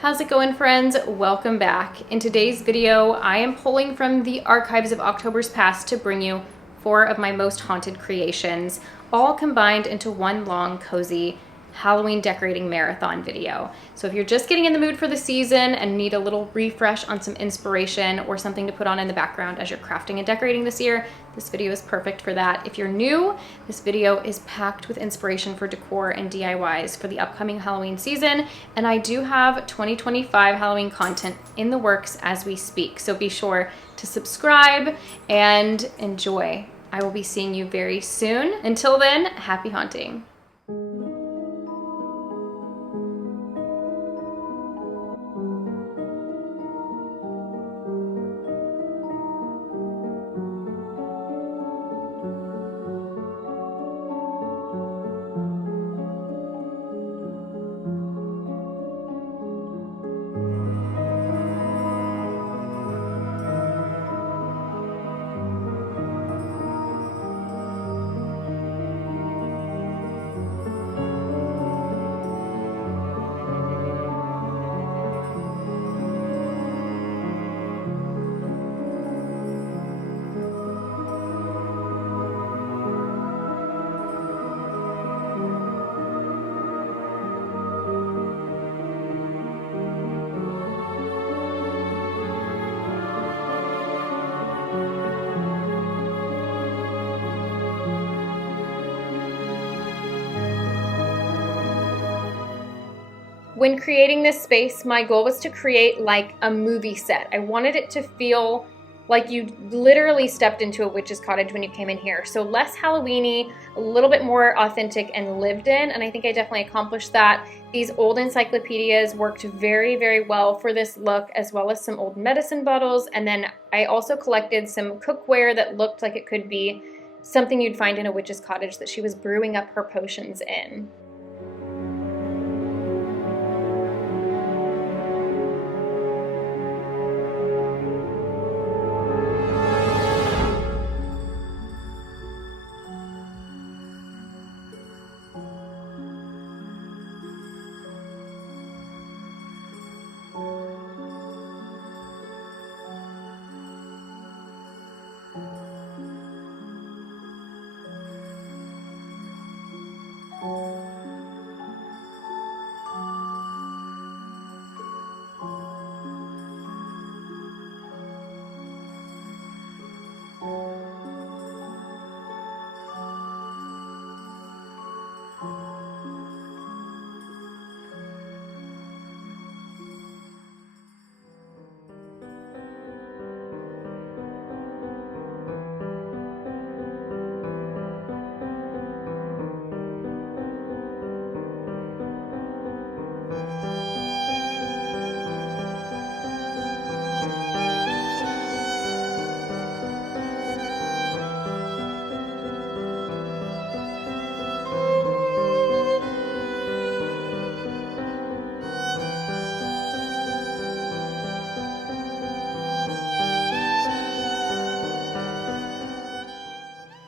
How's it going, friends? Welcome back. In today's video, I am pulling from the archives of October's past to bring you 4 of my most haunted creations, all combined into one long, cozy Halloween decorating marathon video. So if you're just getting in the mood for the season and need a little refresh on some inspiration or something to put on in the background as you're crafting and decorating this year, this video is perfect for that. If you're new, this video is packed with inspiration for decor and DIYs for the upcoming Halloween season, and I do have 2025 Halloween content in the works as we speak, so be sure to subscribe and enjoy. I will be seeing you very soon. Until then, happy haunting. When creating this space, my goal was to create like a movie set. I wanted it to feel like you literally stepped into a witch's cottage when you came in here. So less Halloween-y, a little bit more authentic and lived in, and I think I definitely accomplished that. These old encyclopedias worked very, very well for this look, as well as some old medicine bottles, and then I also collected some cookware that looked like it could be something you'd find in a witch's cottage that she was brewing up her potions in.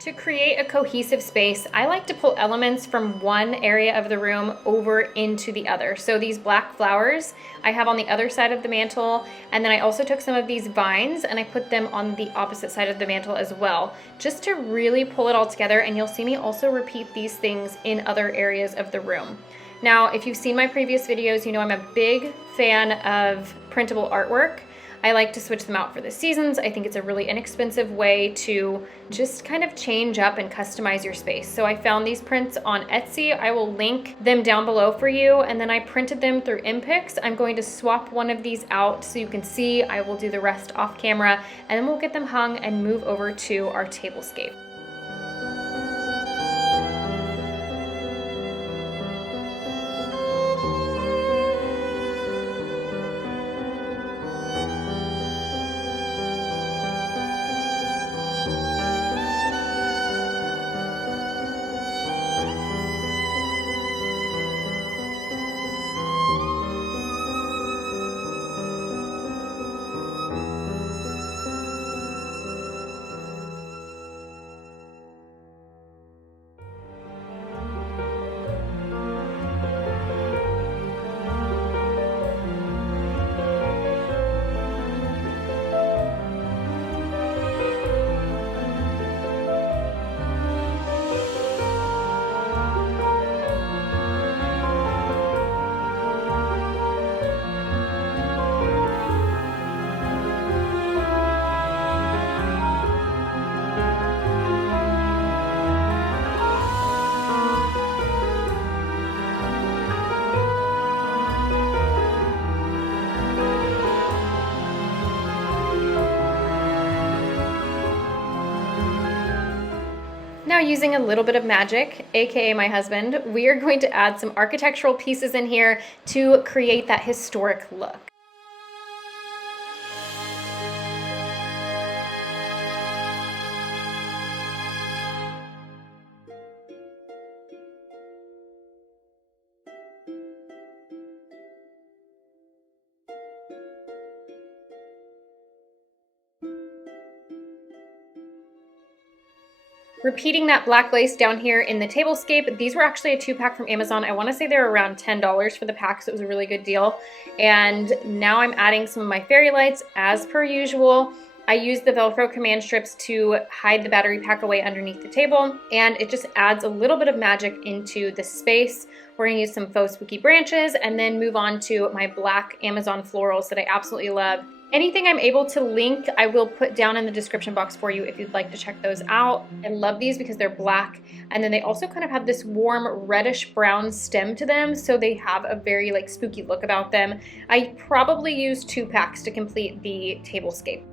To create a cohesive space, I like to pull elements from one area of the room over into the other. So these black flowers I have on the other side of the mantle, and then I also took some of these vines and I put them on the opposite side of the mantle as well, just to really pull it all together. And you'll see me also repeat these things in other areas of the room. Now, if you've seen my previous videos, you know I'm a big fan of printable artwork. I like to switch them out for the seasons. I think it's a really inexpensive way to just kind of change up and customize your space. So I found these prints on Etsy. I will link them down below for you. And then I printed them through MPIX. I'm going to swap one of these out so you can see. I will do the rest off camera, and then we'll get them hung and move over to our tablescape. now, using a little bit of magic, aka my husband, we are going to add some architectural pieces in here to create that historic look. Repeating that black lace down here in the tablescape. These were actually a 2-pack from Amazon. I want to say they were around $10 for the pack, so it was a really good deal. And now I'm adding some of my fairy lights as per usual. I used the Velcro command strips to hide the battery pack away underneath the table, and it just adds a little bit of magic into the space. We're gonna use some faux spooky branches and then move on to my black Amazon florals that I absolutely love. Anything I'm able to link, I will put down in the description box for you if you'd like to check those out. I love these because they're black, and then they also kind of have this warm reddish brown stem to them, so they have a very like spooky look about them. I probably used 2 packs to complete the tablescape.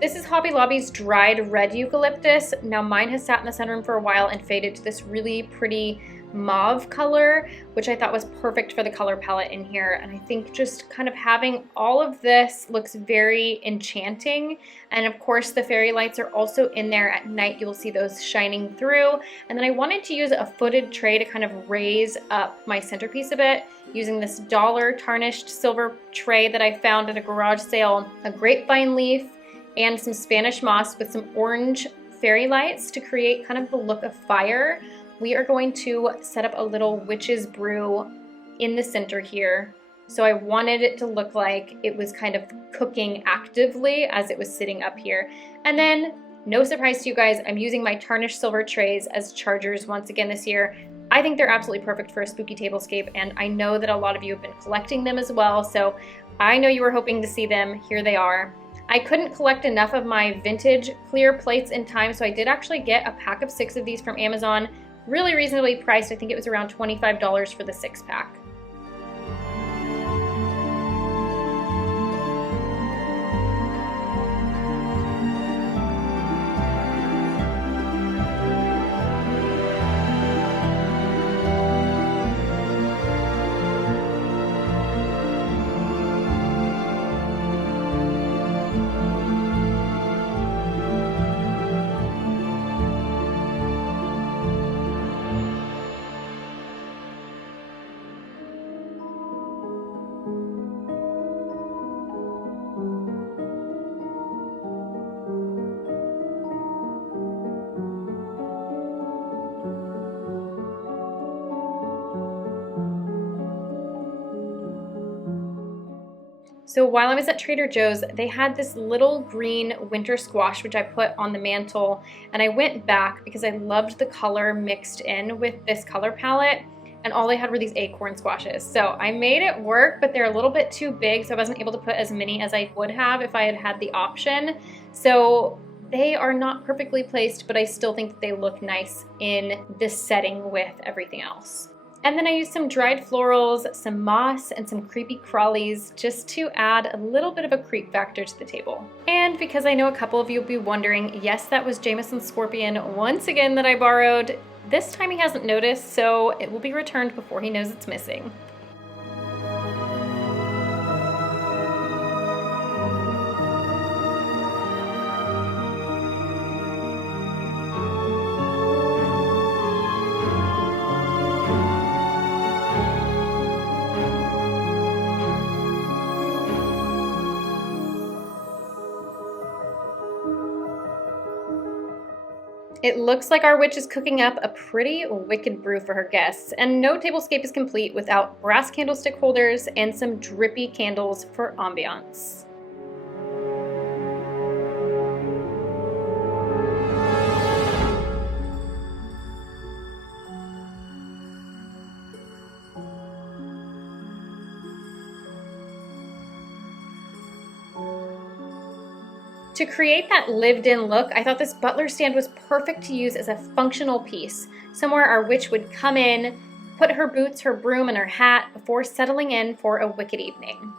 This is Hobby Lobby's dried red eucalyptus. Now mine has sat in the sunroom for a while and faded to this really pretty mauve color, which I thought was perfect for the color palette in here. And I think just kind of having all of this looks very enchanting. And of course the fairy lights are also in there at night. You'll see those shining through. And then I wanted to use a footed tray to kind of raise up my centerpiece a bit, using this dollar tarnished silver tray that I found at a garage sale, a grapevine leaf, and some Spanish moss with some orange fairy lights to create kind of the look of fire. We are going to set up a little witch's brew in the center here. So I wanted it to look like it was kind of cooking actively as it was sitting up here. And then, no surprise to you guys, I'm using my tarnished silver trays as chargers once again this year. I think they're absolutely perfect for a spooky tablescape, and I know that a lot of you have been collecting them as well, so I know you were hoping to see them. Here they are. I couldn't collect enough of my vintage clear plates in time, so I did actually get a pack of 6 of these from Amazon. Really reasonably priced. I think it was around $25 for the 6-pack. So while I was at Trader Joe's, they had this little green winter squash, which I put on the mantle, and I went back because I loved the color mixed in with this color palette, and all they had were these acorn squashes. So I made it work, but they're a little bit too big, so I wasn't able to put as many as I would have if I had had the option. So they are not perfectly placed, but I still think that they look nice in this setting with everything else. And then I used some dried florals, some moss, and some creepy crawlies just to add a little bit of a creep factor to the table. And because I know a couple of you will be wondering, yes, that was Jameson's scorpion once again that I borrowed. This time he hasn't noticed, so it will be returned before he knows it's missing. It looks like our witch is cooking up a pretty wicked brew for her guests, and no tablescape is complete without brass candlestick holders and some drippy candles for ambiance. To create that lived-in look, I thought this butler stand was perfect to use as a functional piece, somewhere our witch would come in, put her boots, her broom, and her hat before settling in for a wicked evening.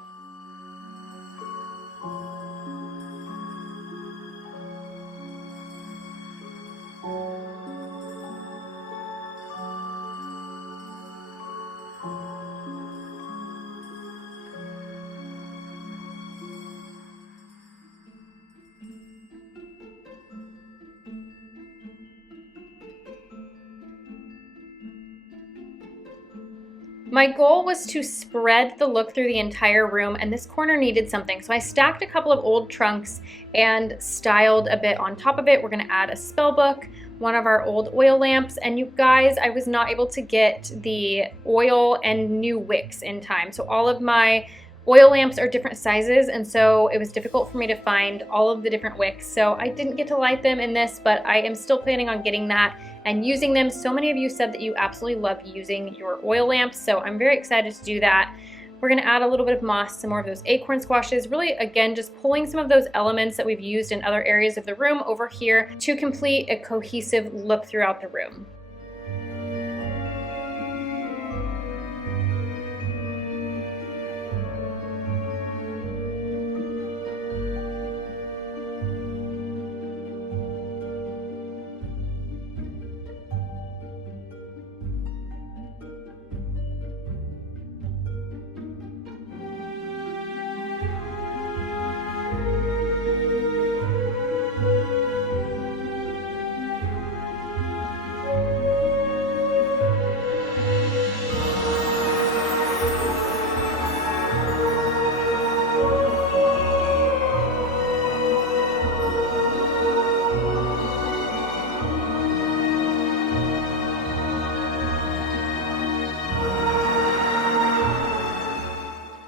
My goal was to spread the look through the entire room, and this corner needed something. So I stacked a couple of old trunks and styled a bit on top of it. We're gonna add a spell book, one of our old oil lamps, and you guys, I was not able to get the oil and new wicks in time. So all of my oil lamps are different sizes, and so it was difficult for me to find all of the different wicks. So I didn't get to light them in this, but I am still planning on getting that and using them. So many of you said that you absolutely love using your oil lamps, so I'm very excited to do that. We're gonna add a little bit of moss, some more of those acorn squashes, really again, just pulling some of those elements that we've used in other areas of the room over here to complete a cohesive look throughout the room.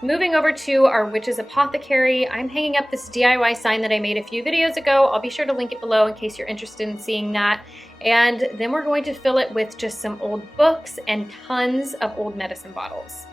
Moving over to our Witch's Apothecary, I'm hanging up this DIY sign that I made a few videos ago. I'll be sure to link it below in case you're interested in seeing that. And then we're going to fill it with just some old books and tons of old medicine bottles.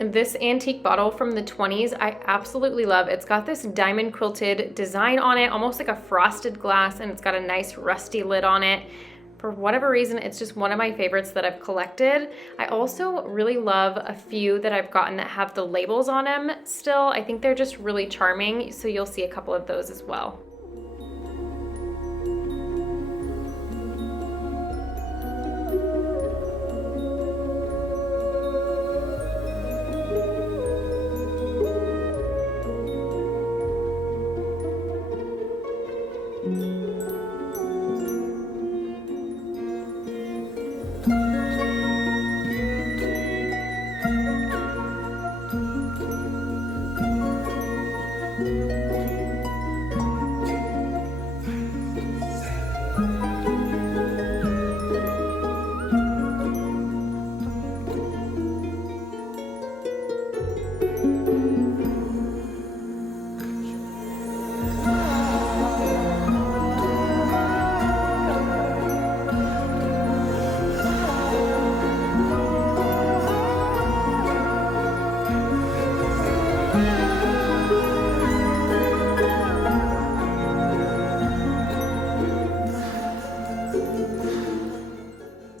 This antique bottle from the 20s, I absolutely love. It's got this diamond quilted design on it, almost like a frosted glass, and it's got a nice rusty lid on it. For whatever reason, it's just one of my favorites that I've collected. I also really love a few that I've gotten that have the labels on them still. I think they're just really charming, so you'll see a couple of those as well.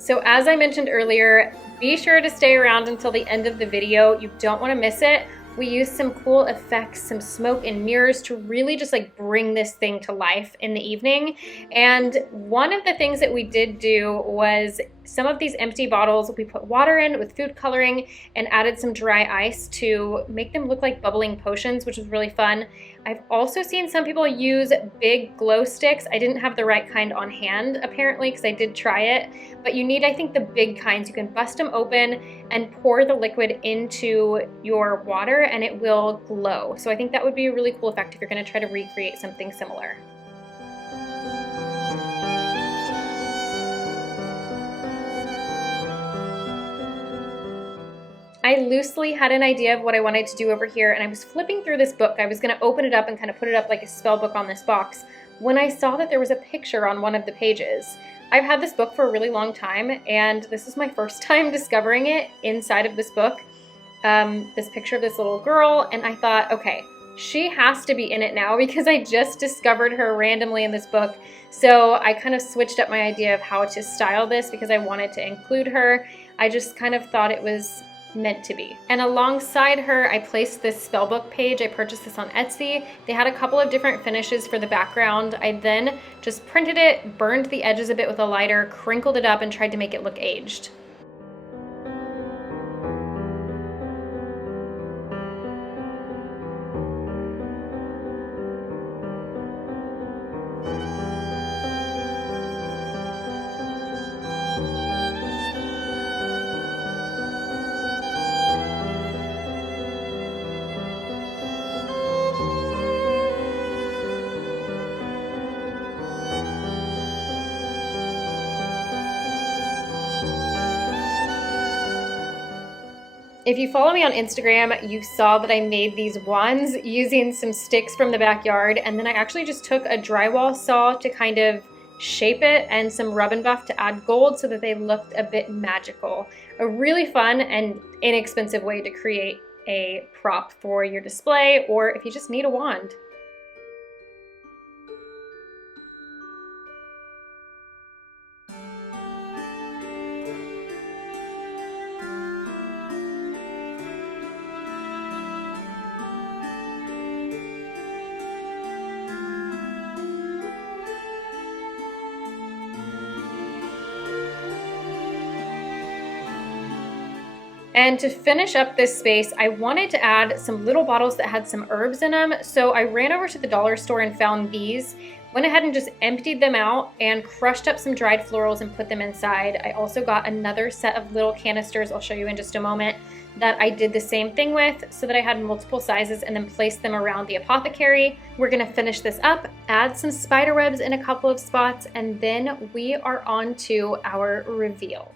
So as I mentioned earlier, be sure to stay around until the end of the video. You don't want to miss it. We used some cool effects, some smoke and mirrors to really just like bring this thing to life in the evening. And one of the things that we did do was some of these empty bottles we put water in with food coloring and added some dry ice to make them look like bubbling potions, which was really fun. I've also seen some people use big glow sticks. I didn't have the right kind on hand apparently because I did try it, but you need, I think, the big kinds. You can bust them open and pour the liquid into your water and it will glow. So I think that would be a really cool effect if you're going to try to recreate something similar. I loosely had an idea of what I wanted to do over here, and I was flipping through this book. I was going to open it up and kind of put it up like a spell book on this box when I saw that there was a picture on one of the pages. I've had this book for a really long time, and this is my first time discovering it inside of this book. This picture of this little girl, and I thought, okay, she has to be in it now because I just discovered her randomly in this book. So I kind of switched up my idea of how to style this because I wanted to include her. I just kind of thought it was meant to be. And alongside her, I placed this spellbook page. I purchased this on Etsy. They had a couple of different finishes for the background. I then just printed it, burned the edges a bit with a lighter, crinkled it up, and tried to make it look aged. If you follow me on Instagram, you saw that I made these wands using some sticks from the backyard, and then I actually just took a drywall saw to kind of shape it and some rub and buff to add gold so that they looked a bit magical. A really fun and inexpensive way to create a prop for your display, or if you just need a wand. And to finish up this space, I wanted to add some little bottles that had some herbs in them. So I ran over to the dollar store and found these, went ahead and just emptied them out and crushed up some dried florals and put them inside. I also got another set of little canisters, I'll show you in just a moment, that I did the same thing with so that I had multiple sizes and then placed them around the apothecary. We're gonna finish this up, add some spider webs in a couple of spots, and then we are on to our reveal.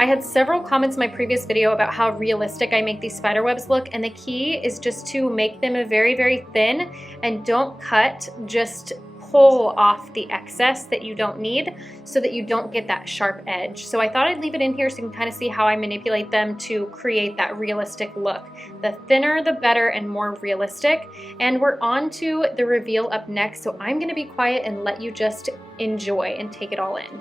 I had several comments in my previous video about how realistic I make these spider webs look, and the key is just to make them very, very thin and don't cut, just pull off the excess that you don't need so that you don't get that sharp edge. So I thought I'd leave it in here so you can kind of see how I manipulate them to create that realistic look. The thinner, the better and more realistic. And we're on to the reveal up next, so I'm gonna be quiet and let you just enjoy and take it all in.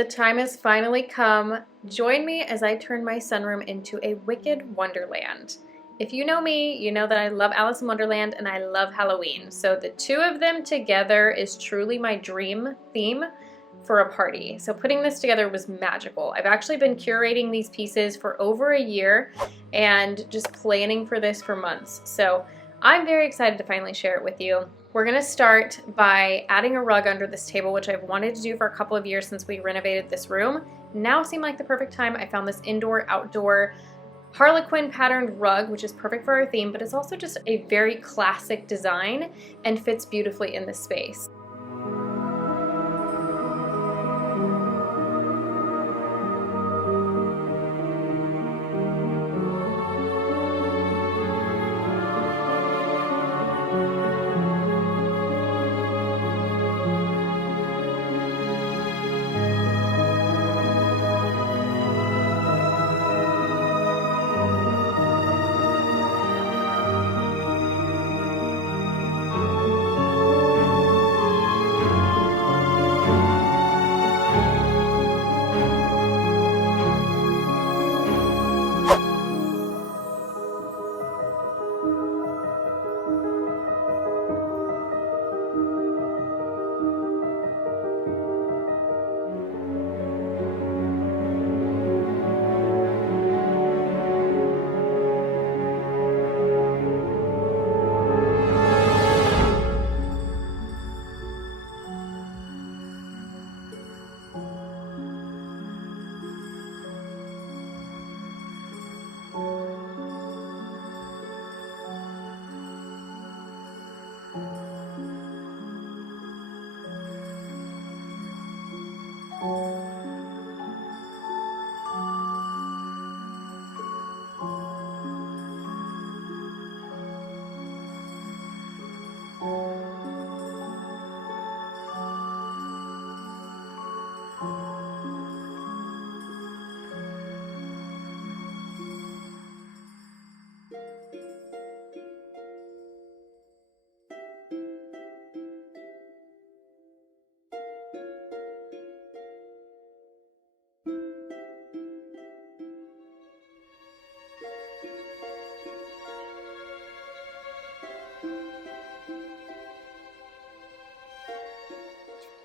The time has finally come. Join me as I turn my sunroom into a wicked wonderland. If you know me, you know that I love Alice in Wonderland and I love Halloween. So the two of them together is truly my dream theme for a party. So putting this together was magical. I've actually been curating these pieces for over a year and just planning for this for months. So I'm very excited to finally share it with you. We're gonna start by adding a rug under this table, which I've wanted to do for a couple of years since we renovated this room. Now seemed like the perfect time. I found this indoor-outdoor Harlequin patterned rug, which is perfect for our theme, but it's also just a very classic design and fits beautifully in this space.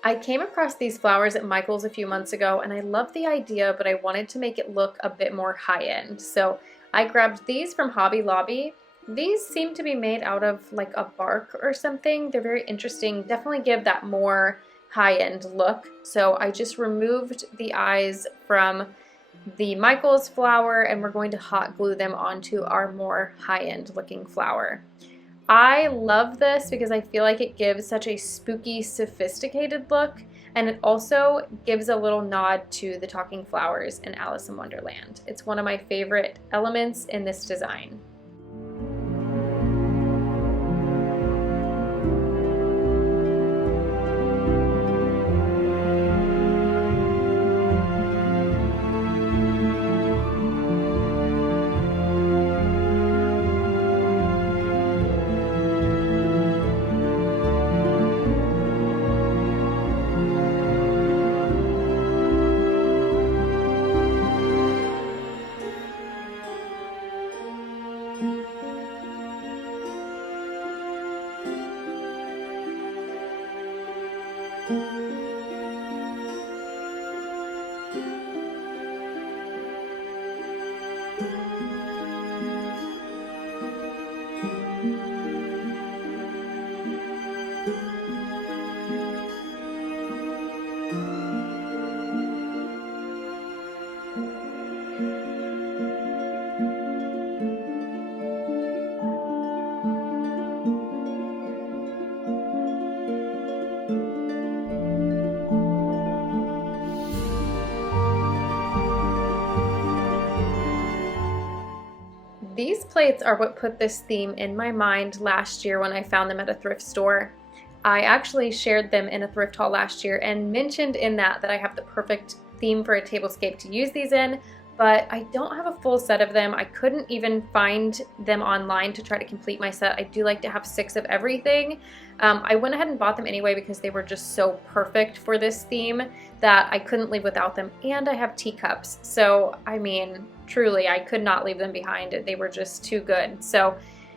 I came across these flowers at Michael's a few months ago and I loved the idea, but I wanted to make it look a bit more high-end. So I grabbed these from Hobby Lobby. These seem to be made out of like a bark or something. They're very interesting, definitely give that more high-end look. So I just removed the eyes from the Michael's flower and we're going to hot glue them onto our more high-end looking flower. I love this because I feel like it gives such a spooky, sophisticated look, and it also gives a little nod to the talking flowers in Alice in Wonderland. It's one of my favorite elements in this design. These plates are what put this theme in my mind last year when I found them at a thrift store. I actually shared them in a thrift haul last year and mentioned in that I have the perfect theme for a tablescape to use these in, but I don't have a full set of them. I couldn't even find them online to try to complete my set. I do like to have 6 of everything. I went ahead and bought them anyway because they were just so perfect for this theme that I couldn't leave without them, and I have teacups. So, I mean, truly, I could not leave them behind. They were just too good. So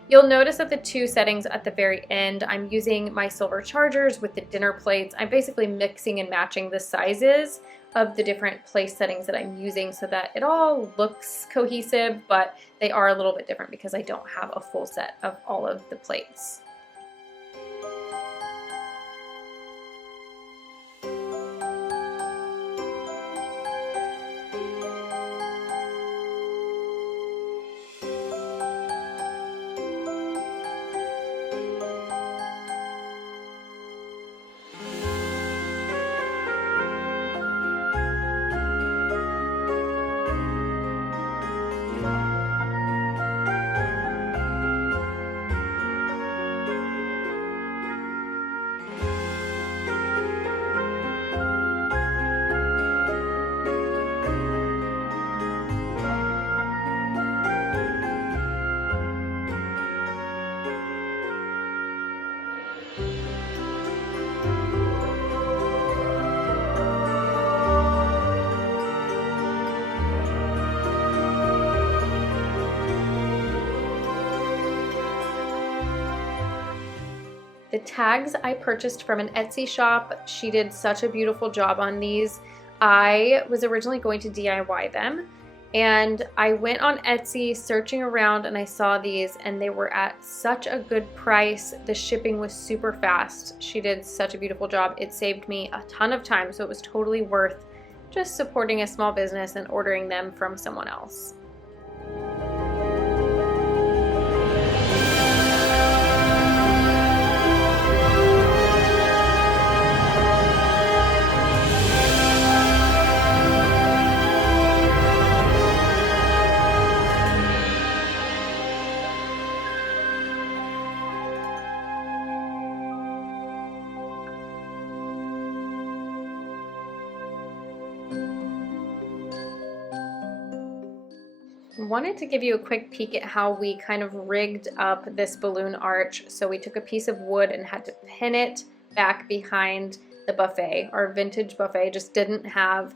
you'll notice that the 2 settings at the very end, I'm using my silver chargers with the dinner plates. I'm basically mixing and matching the sizes of the different place settings that I'm using so that it all looks cohesive, but they are a little bit different because I don't have a full set of all of the plates. The tags I purchased from an Etsy shop. She did such a beautiful job on these. I was originally going to DIY them, and I went on Etsy searching around and I saw these and they were at such a good price. The shipping was super fast. She did such a beautiful job. It saved me a ton of time, so it was totally worth just supporting a small business and ordering them from someone else. Wanted to give you a quick peek at how we kind of rigged up this balloon arch. So we took a piece of wood and had to pin it back behind the buffet. Our vintage buffet just didn't have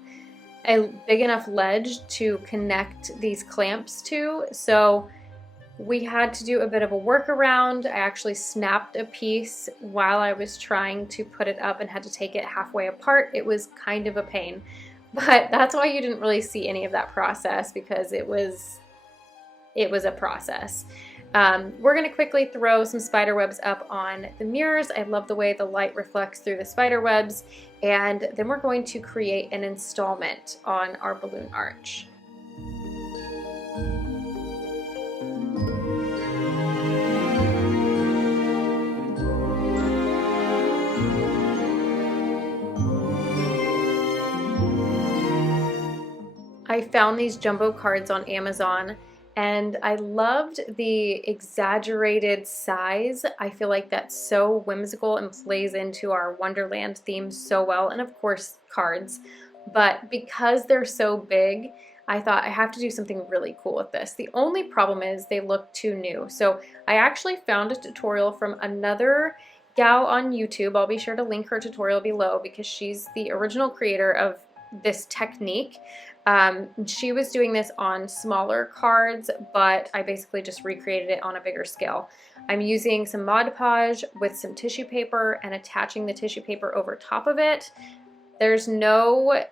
a big enough ledge to connect these clamps to. So We had to do a bit of a workaround. I actually snapped a piece while I was trying to put it up and had to take it halfway apart. It was kind of a pain, but that's why you didn't really see any of that process, because it was a process. We're gonna quickly throw some spider webs up on the mirrors. I love the way the light reflects through the spider webs. And then we're going to create an installment on our balloon arch. I found these jumbo cards on Amazon and I loved the exaggerated size. I feel like that's so whimsical and plays into our Wonderland theme so well, and of course cards. But because they're so big, I thought I have to do something really cool with this. The only problem is they look too new. So I actually found a tutorial from another gal on YouTube. I'll be sure to link her tutorial below because she's the original creator of this technique. She was doing this on smaller cards, but I basically just recreated it on a bigger scale. I'm using some Mod Podge with some tissue paper and attaching the tissue paper over top of it. There's no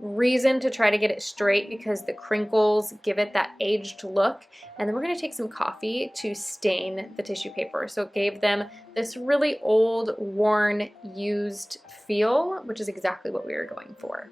reason to try to get it straight because the crinkles give it that aged look. And then we're going to take some coffee to stain the tissue paper. So it gave them this really old, worn, used feel, which is exactly what we were going for.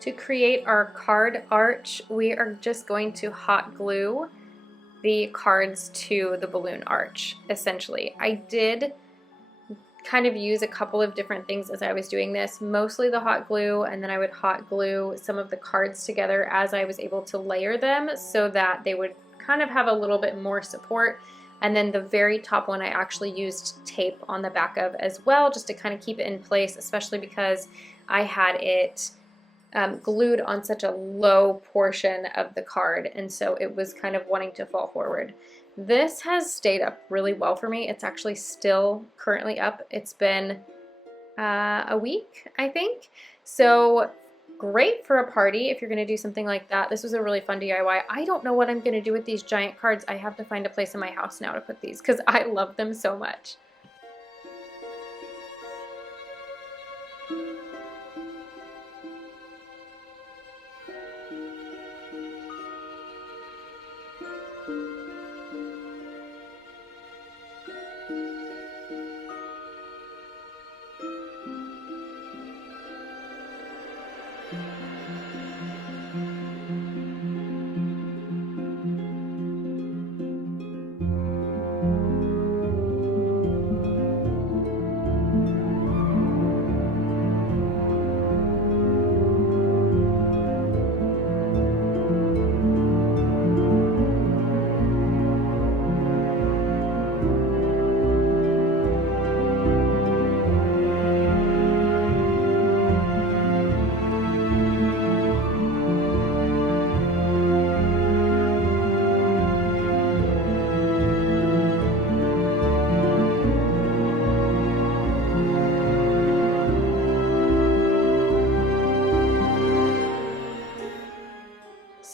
To create our card arch, we are just going to hot glue the cards to the balloon arch, essentially. I did kind of use a couple of different things as I was doing this, mostly the hot glue, and then I would hot glue some of the cards together as I was able to layer them so that they would kind of have a little bit more support. And then the very top one I actually used tape on the back of as well, just to kind of keep it in place, especially because I had it glued on such a low portion of the card, and so it was kind of wanting to fall forward. This has stayed up really well for me. It's actually still currently up. It's been a week, I think. So great for a party if you're going to do something like that. This was a really fun DIY. I don't know what I'm going to do with these giant cards. I have to find a place in my house now to put these because I love them so much.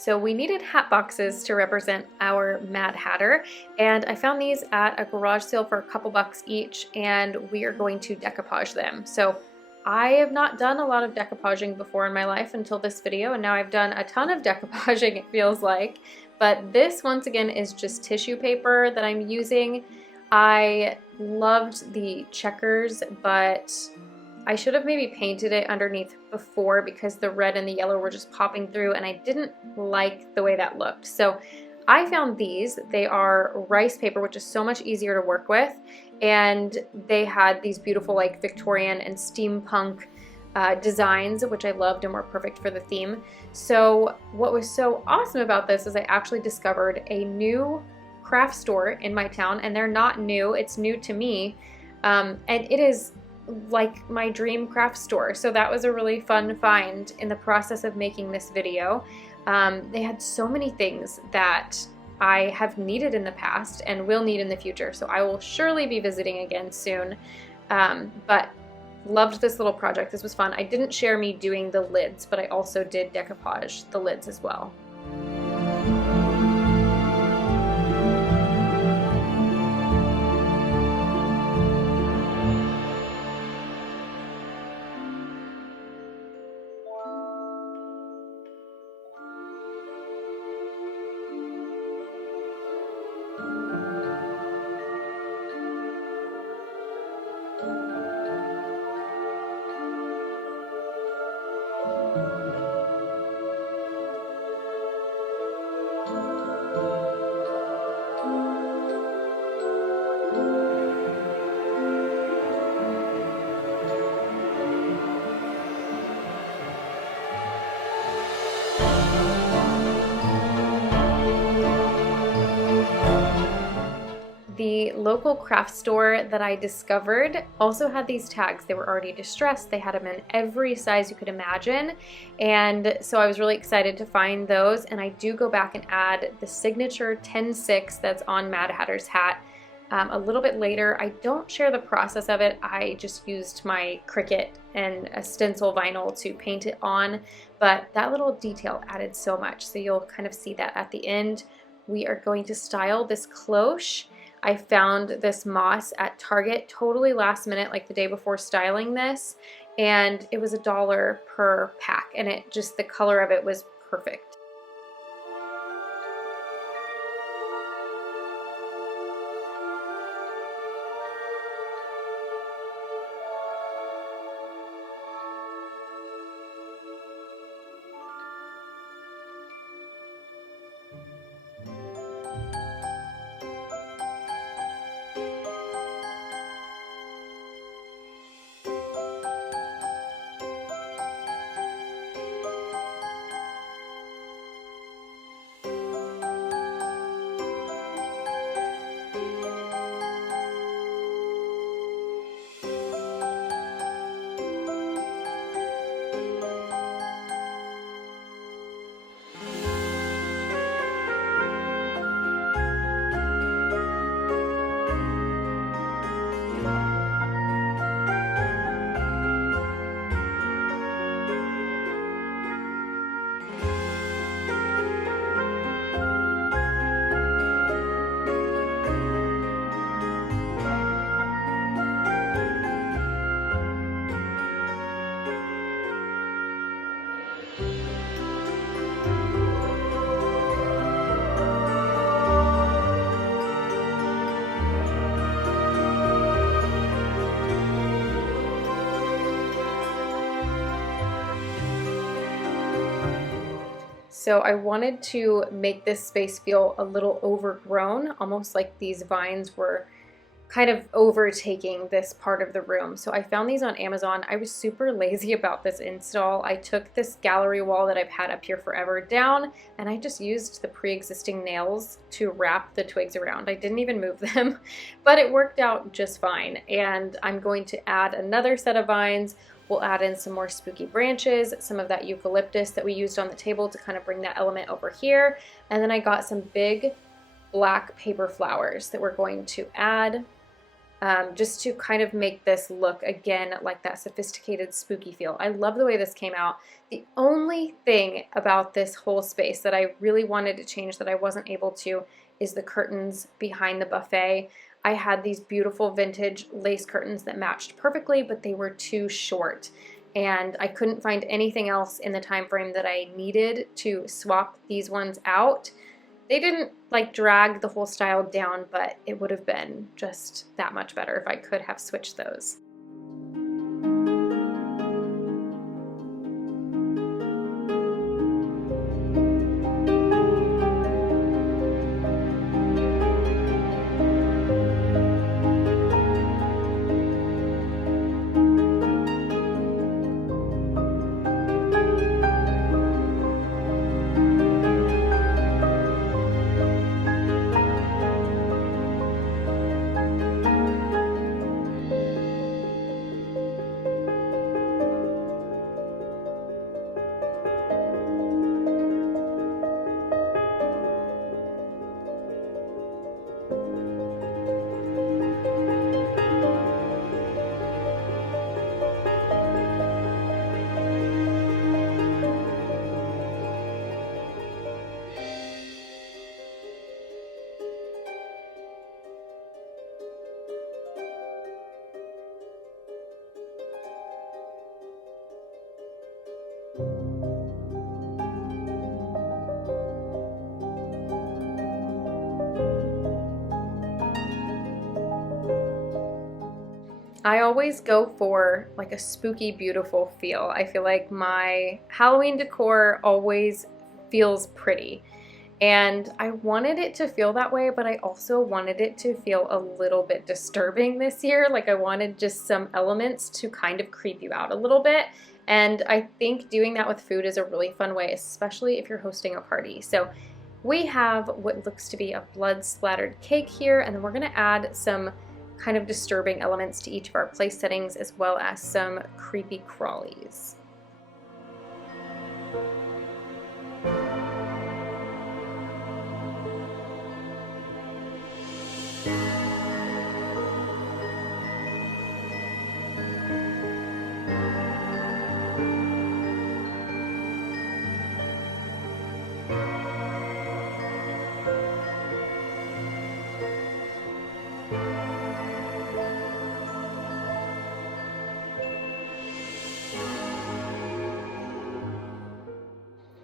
So we needed hat boxes to represent our Mad Hatter, and I found these at a garage sale for a couple bucks each, and we are going to decoupage them. So I have not done a lot of decoupaging before in my life until this video, and now I've done a ton of decoupaging, it feels like. But this, once again, is just tissue paper that I'm using. I loved the checkers, but I should have maybe painted it underneath before because the red and the yellow were just popping through and I didn't like the way that looked. So I found these. They are rice paper, which is so much easier to work with. And they had these beautiful like Victorian and steampunk designs, which I loved and were perfect for the theme. So what was so awesome about this is I actually discovered a new craft store in my town, and they're not new, it's new to me. And it is like my dream craft store. So that was a really fun find in the process of making this video. They had so many things that I have needed in the past and will need in the future. So I will surely be visiting again soon. But loved this little project. This was fun. I didn't share me doing the lids, but I also did decoupage the lids as well. The local craft store that I discovered also had these tags. They were already distressed. They had them in every size you could imagine. And so I was really excited to find those. And I do go back and add the signature 10-6 that's on Mad Hatter's hat a little bit later. I don't share the process of it. I just used my Cricut and a stencil vinyl to paint it on. But that little detail added so much. So you'll kind of see that at the end. We are going to style this cloche. I found this moss at Target totally last minute, like the day before styling this, and it was $1 per pack, and it just, the color of it was perfect. So I wanted to make this space feel a little overgrown, almost like these vines were kind of overtaking this part of the room. So I found these on Amazon. I was super lazy about this install. I took this gallery wall that I've had up here forever down, and I just used the pre-existing nails to wrap the twigs around. I didn't even move them, but it worked out just fine. And I'm going to add another set of vines. We'll add in some more spooky branches, some of that eucalyptus that we used on the table to kind of bring that element over here. And then I got some big black paper flowers that we're going to add just to kind of make this look again like that sophisticated spooky feel. I love the way this came out. The only thing about this whole space that I really wanted to change that I wasn't able to is the curtains behind the buffet. I had these beautiful vintage lace curtains that matched perfectly, but they were too short. And I couldn't find anything else in the time frame that I needed to swap these ones out. They didn't like drag the whole style down, but it would have been just that much better if I could have switched those. I always go for like a spooky, beautiful feel. I feel like my Halloween decor always feels pretty. And I wanted it to feel that way, but I also wanted it to feel a little bit disturbing this year. Like I wanted just some elements to kind of creep you out a little bit. And I think doing that with food is a really fun way, especially if you're hosting a party. So we have what looks to be a blood splattered cake here, and then we're gonna add some kind of disturbing elements to each of our place settings, as well as some creepy crawlies.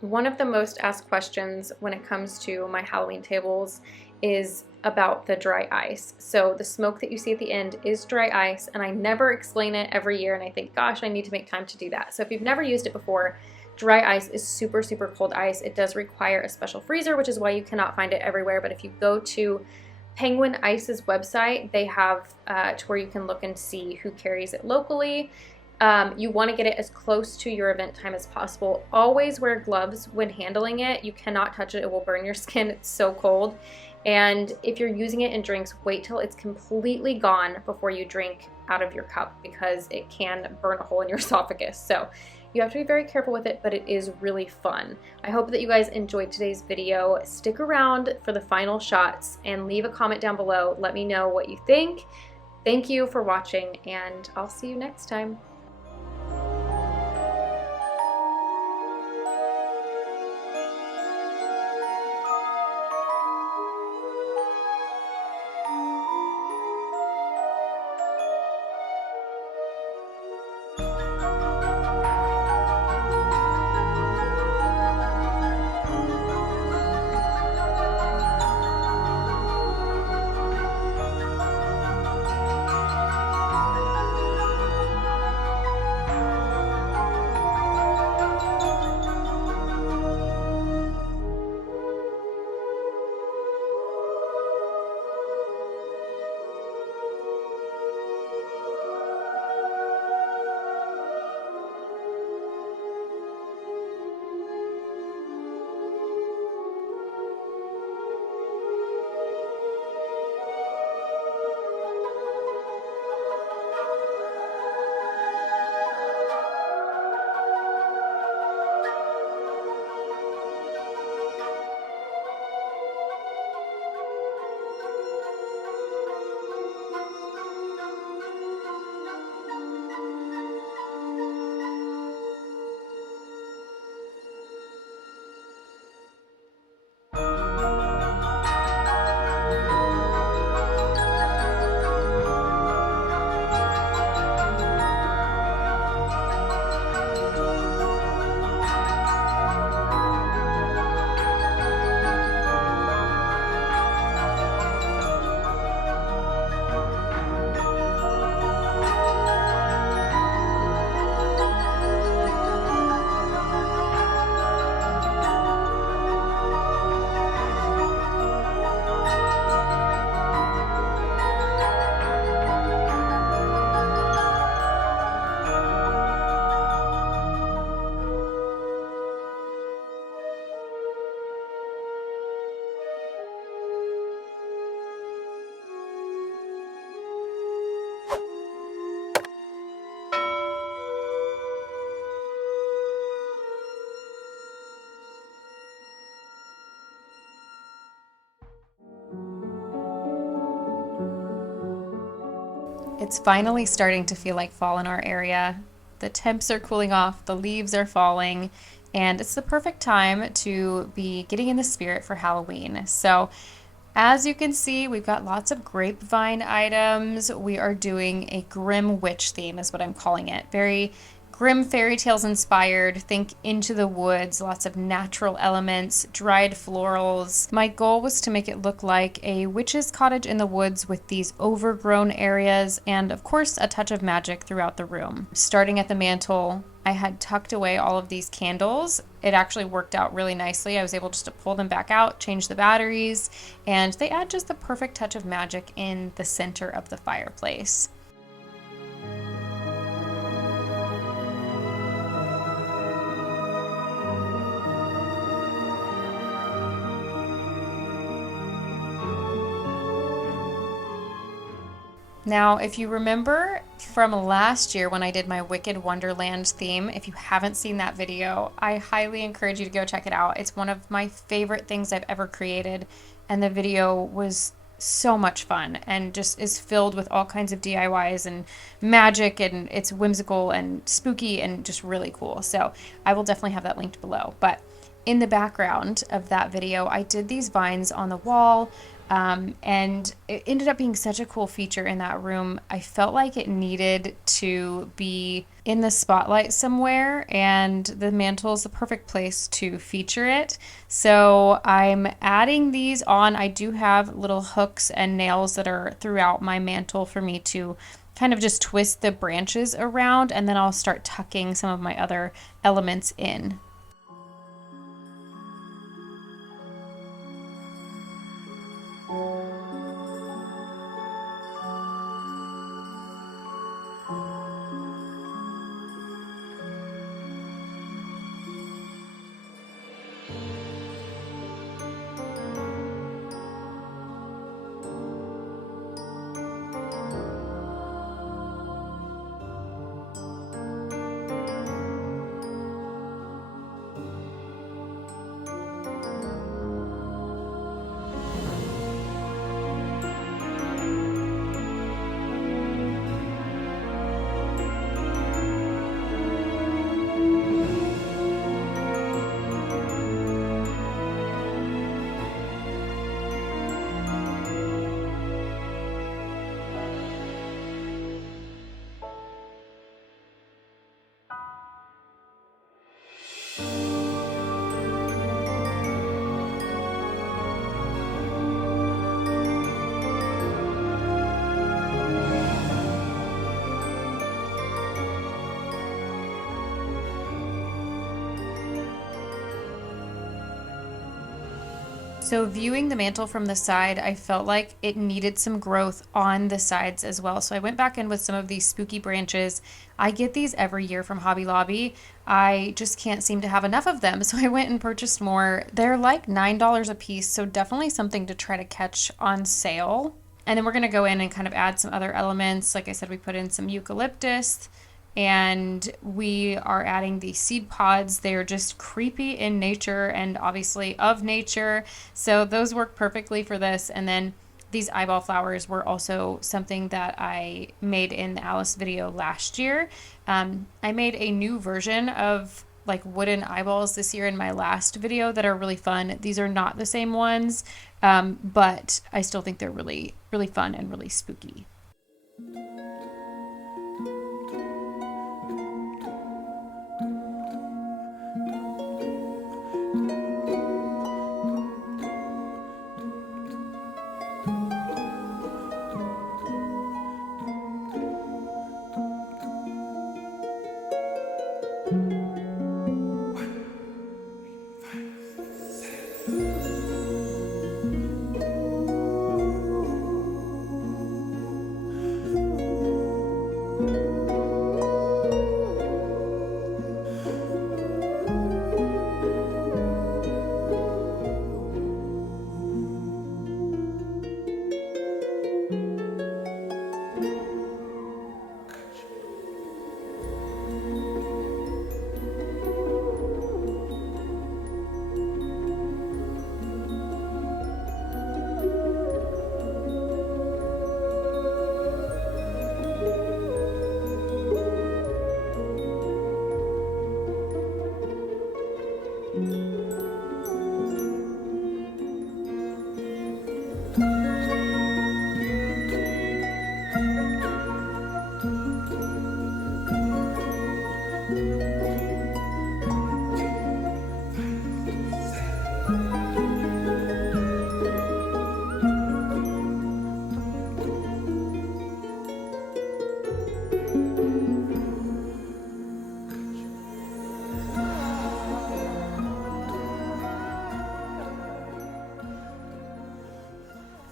One of the most asked questions when it comes to my Halloween tables is about the dry ice. So the smoke that you see at the end is dry ice, and I never explain it every year, and I think, gosh, I need to make time to do that. So if you've never used it before, dry ice is super, super cold ice. It does require a special freezer, which is why you cannot find it everywhere. But if you go to Penguin Ice's website, they have to where you can look and see who carries it locally. You want to get it as close to your event time as possible. Always wear gloves when handling it. You cannot touch it. It will burn your skin. It's so cold. And if you're using it in drinks, wait till it's completely gone before you drink out of your cup, because it can burn a hole in your esophagus. So you have to be very careful with it, but it is really fun. I hope that you guys enjoyed today's video. Stick around for the final shots and leave a comment down below. Let me know what you think. Thank you for watching, and I'll see you next time. It's finally starting to feel like fall in our area. The temps are cooling off, the leaves are falling, and it's the perfect time to be getting in the spirit for Halloween. So, as you can see, we've got lots of grapevine items. We are doing a Grimm witch theme, is what I'm calling it. Very Grimm fairy tales inspired. Think Into the Woods, lots of natural elements, dried florals. My goal was to make it look like a witch's cottage in the woods with these overgrown areas and, of course, a touch of magic throughout the room. Starting at the mantle, I had tucked away all of these candles. It actually worked out really nicely. I was able just to pull them back out, change the batteries, and they add just the perfect touch of magic in the center of the fireplace. Now, if you remember from last year when I did my Wicked Wonderland theme, if you haven't seen that video, I highly encourage you to go check it out. It's one of my favorite things I've ever created, and the video was so much fun and just is filled with all kinds of DIYs and magic, and it's whimsical and spooky and just really cool. So I will definitely have that linked below. But in the background of that video, I did these vines on the wall. And it ended up being such a cool feature in that room. I felt like it needed to be in the spotlight somewhere, and the mantle is the perfect place to feature it. So I'm adding these on. I do have little hooks and nails that are throughout my mantle for me to kind of just twist the branches around, and then I'll start tucking some of my other elements in. So viewing the mantle from the side, I felt like it needed some growth on the sides as well. So I went back in with some of these spooky branches. I get these every year from Hobby Lobby. I just can't seem to have enough of them. So I went and purchased more. They're like $9 a piece. So definitely something to try to catch on sale. And then we're going to go in and kind of add some other elements. Like I said, we put in some eucalyptus, and we are adding the seed pods. They're just creepy in nature and obviously of nature, so those work perfectly for this. And then these eyeball flowers were also something that I made in the Alice video last year. I made a new version of like wooden eyeballs this year in my last video that are really fun. These are not the same ones, but I still think they're really, really fun and really spooky.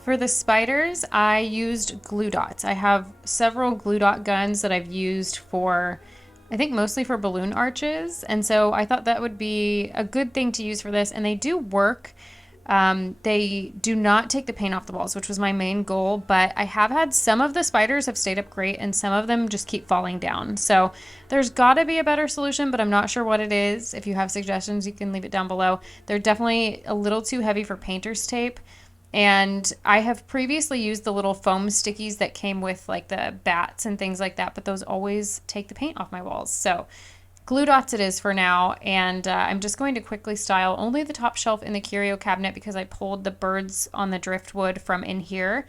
For the spiders, I used glue dots. I have several glue dot guns that I've used for, I think mostly for balloon arches. And so I thought that would be a good thing to use for this. And they do work. They do not take the paint off the walls, which was my main goal. But I have had some of the spiders have stayed up great and some of them just keep falling down. So there's got to be a better solution, but I'm not sure what it is. If you have suggestions, you can leave it down below. They're definitely a little too heavy for painter's tape. And I have previously used the little foam stickies that came with like the bats and things like that, but those always take the paint off my walls. So glue dots it is for now. And I'm just going to quickly style only the top shelf in the curio cabinet because I pulled the birds on the driftwood from in here.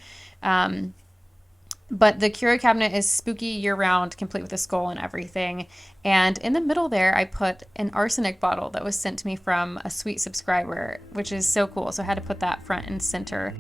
But the curio cabinet is spooky year-round, complete with a skull and everything. And in the middle there, I put an arsenic bottle that was sent to me from a sweet subscriber, which is so cool. So I had to put that front and center.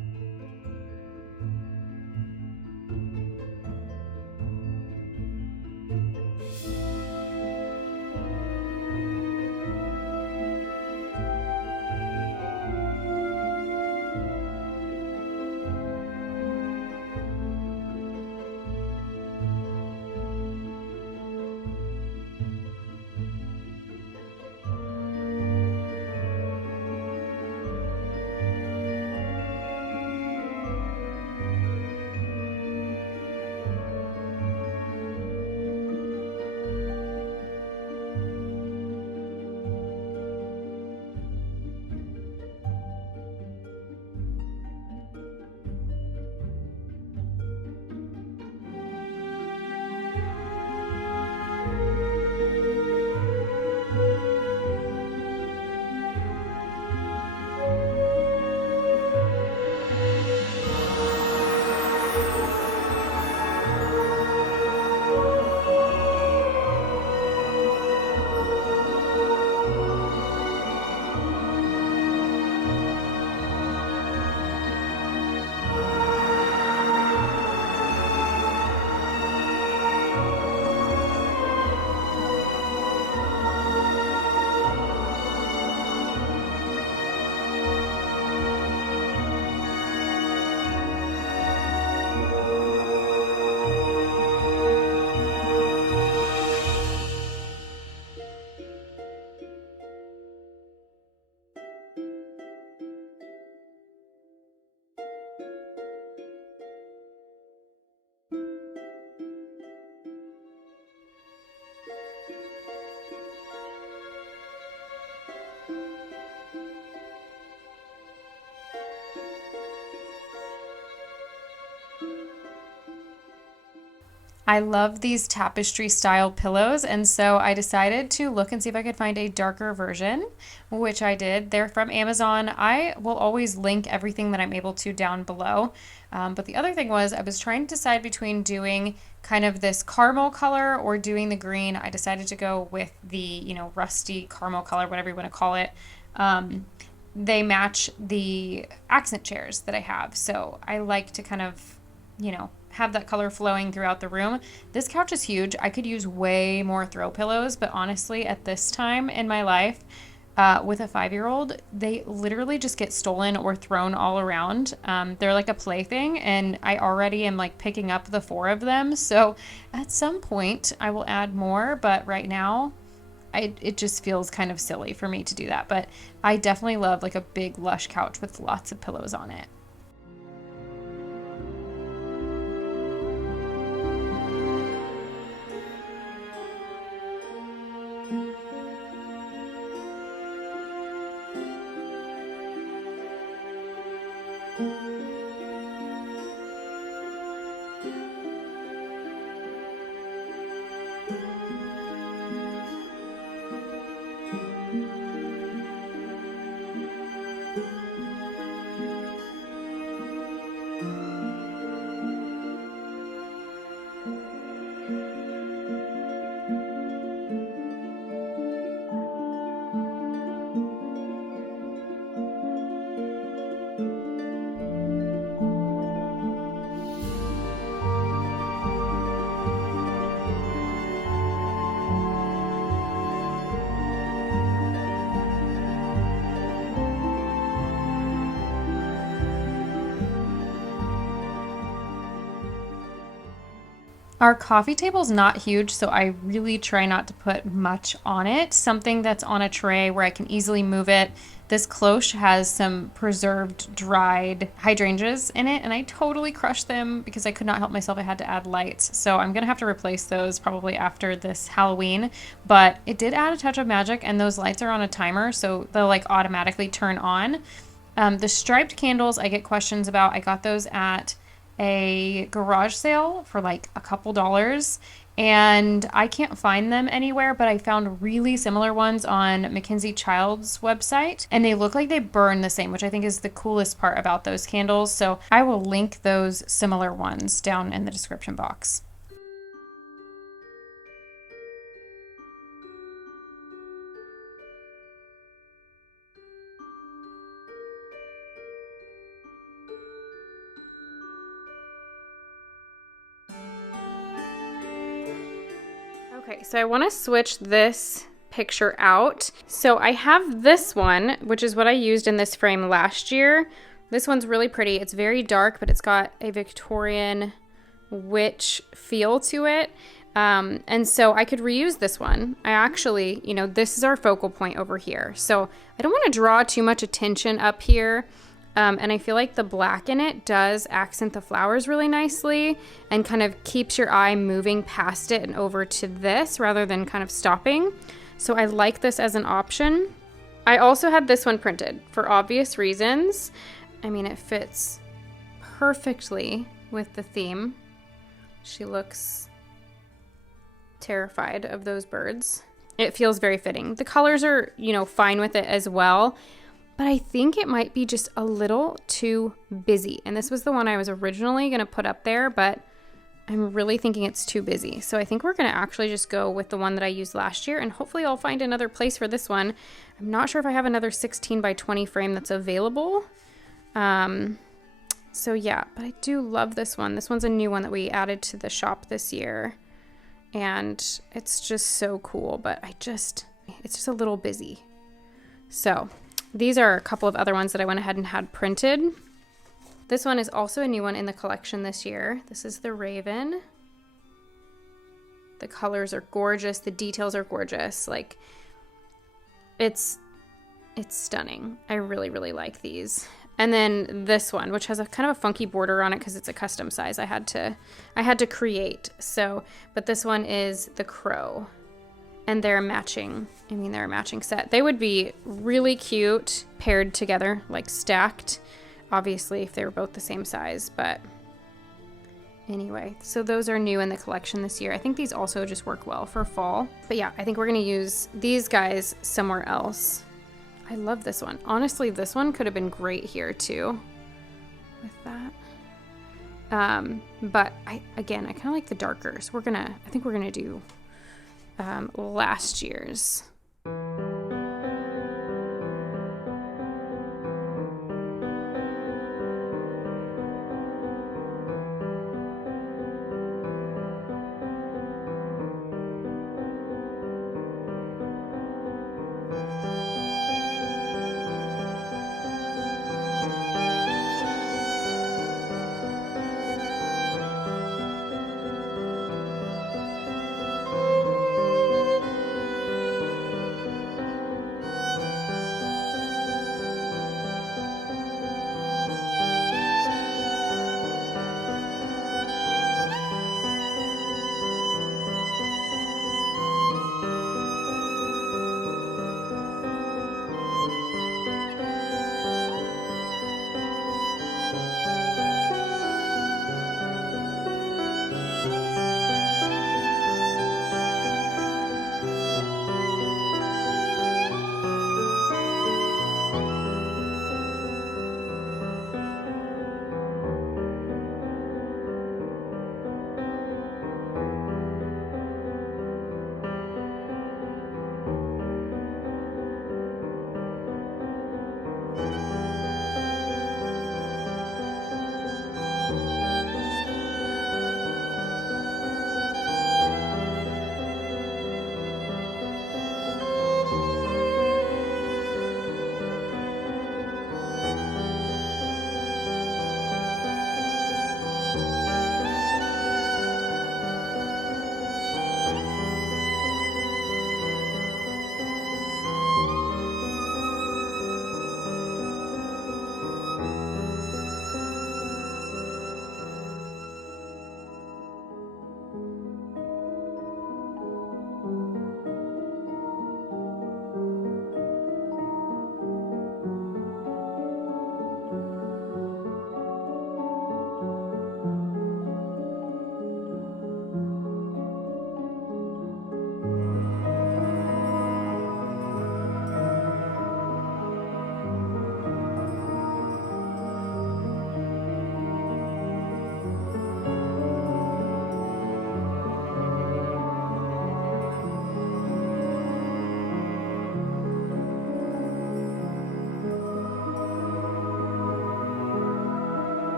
I love these tapestry style pillows, and so I decided to look and see if I could find a darker version, which I did. They're from Amazon. I will always link everything that I'm able to down below. But the other thing was I was trying to decide between doing kind of this caramel color or doing the green. I decided to go with the, rusty caramel color, whatever you want to call it. They match the accent chairs that I have. So I like to kind of, have that color flowing throughout the room. This couch is huge. I could use way more throw pillows, but honestly, at this time in my life, with a 5-year-old, they literally just get stolen or thrown all around. They're like a plaything, and I already am like picking up the 4 of them. So at some point I will add more, but right now it just feels kind of silly for me to do that. But I definitely love like a big lush couch with lots of pillows on it. Our coffee table's not huge, so I really try not to put much on it. Something that's on a tray where I can easily move it. This cloche has some preserved dried hydrangeas in it, and I totally crushed them because I could not help myself. I had to add lights. So I'm gonna have to replace those probably after this Halloween. But it did add a touch of magic, and those lights are on a timer, so they'll like automatically turn on. The striped candles I get questions about. I got those at a garage sale for like a couple dollars, and I can't find them anywhere, but I found really similar ones on Mackenzie Child's website, and they look like they burn the same, which I think is the coolest part about those candles. So I will link those similar ones down in the description box. Okay, so I want to switch this picture out. So I have this one, which is what I used in this frame last year. This one's really pretty. It's very dark, but it's got a Victorian witch feel to it. And so I could reuse this one. I actually, you know, this is our focal point over here. So I don't want to draw too much attention up here. And I feel like the black in it does accent the flowers really nicely and kind of keeps your eye moving past it and over to this rather than kind of stopping. So I like this as an option. I also had this one printed for obvious reasons. I mean, it fits perfectly with the theme. She looks terrified of those birds. It feels very fitting. The colors are, you know, fine with it as well. But I think it might be just a little too busy. And this was the one I was originally going to put up there, but I'm really thinking it's too busy. So I think we're going to actually just go with the one that I used last year, and hopefully I'll find another place for this one. I'm not sure if I have another 16 by 20 frame that's available. So yeah, but I do love this one. This one's a new one that we added to the shop this year, and it's just so cool, but it's just a little busy. So these are a couple of other ones that I went ahead and had printed. This one is also a new one in the collection this year. This is the Raven. The colors are gorgeous. The details are gorgeous. Like, it's stunning. I really, really like these. And then this one, which has a kind of a funky border on it because it's a custom size I had to create. So, but this one is the Crow. And they're a matching set. They would be really cute paired together, like stacked, obviously, if they were both the same size. But anyway, so those are new in the collection this year. I think these also just work well for fall. But yeah, I think we're going to use these guys somewhere else. I love this one. Honestly, this one could have been great here too with that. But I kind of like the darker. So I think we're going to do last year's.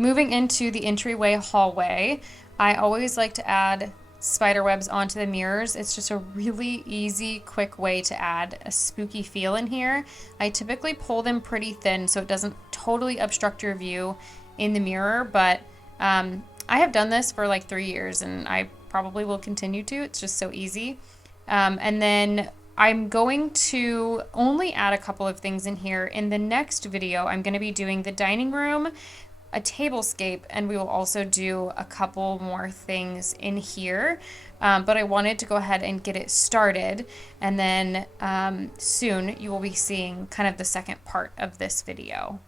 Moving into the entryway hallway, I always like to add spider webs onto the mirrors. It's just a really easy, quick way to add a spooky feel in here. I typically pull them pretty thin so it doesn't totally obstruct your view in the mirror, but I have done this for like 3 years and I probably will continue to. It's just so easy. And then I'm going to only add a couple of things in here. In the next video, I'm going to be doing the dining room, a tablescape, and we will also do a couple more things in here. But I wanted to go ahead and get it started, and then soon you will be seeing kind of the second part of this video.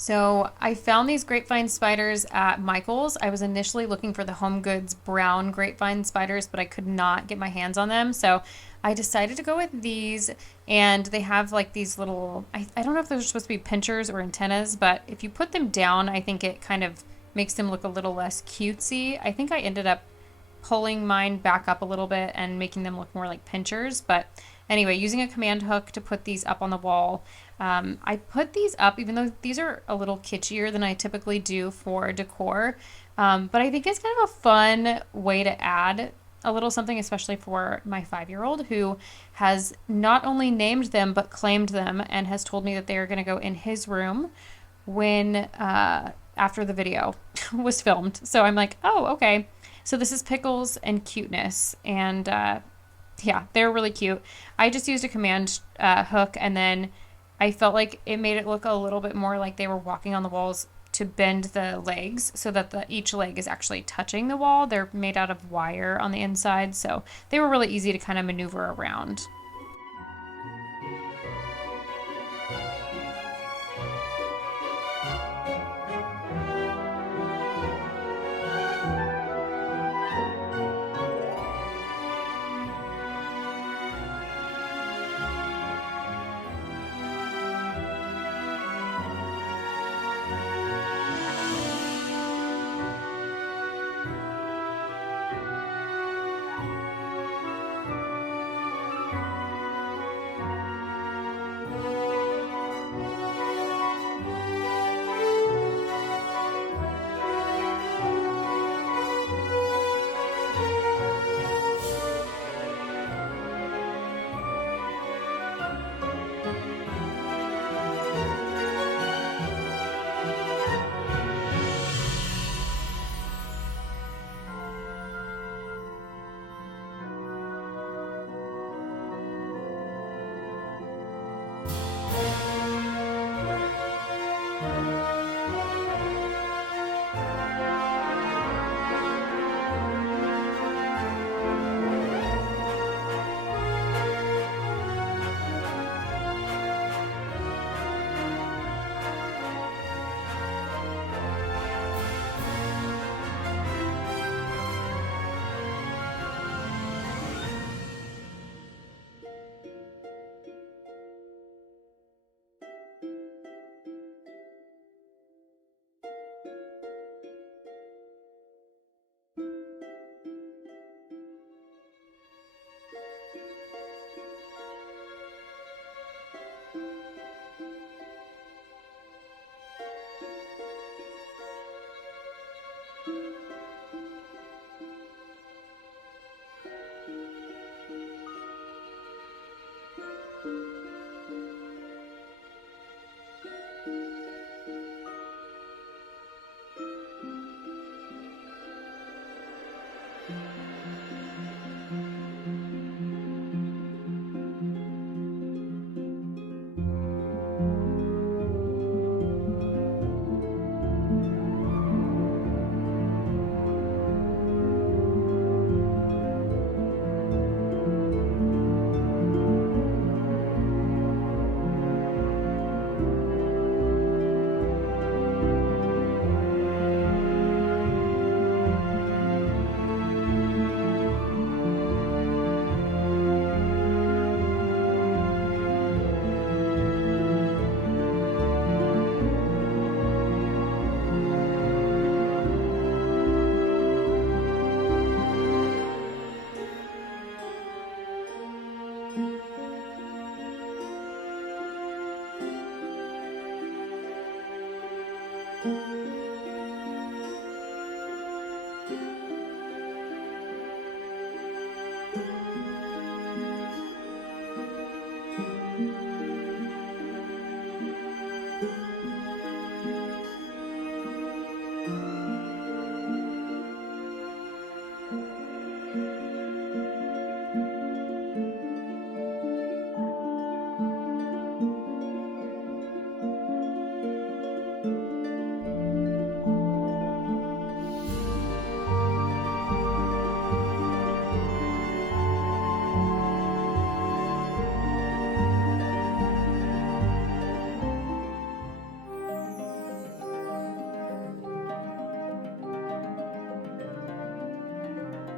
So I found these grapevine spiders at Michael's. I was initially looking for the Home Goods brown grapevine spiders, but I could not get my hands on them. So I decided to go with these, and they have like these little, I don't know if they're supposed to be pinchers or antennas, but if you put them down, I think it kind of makes them look a little less cutesy. I think I ended up pulling mine back up a little bit and making them look more like pinchers. But anyway, using a command hook to put these up on the wall. I put these up, even though these are a little kitschier than I typically do for decor. But I think it's kind of a fun way to add a little something, especially for my 5-year-old who has not only named them, but claimed them and has told me that they are going to go in his room when, after the video was filmed. So I'm like, oh, okay. So this is Pickles and Cuteness, and yeah, they're really cute. I just used a command hook, and then I felt like it made it look a little bit more like they were walking on the walls to bend the legs so that each leg is actually touching the wall. They're made out of wire on the inside, so they were really easy to kind of maneuver around.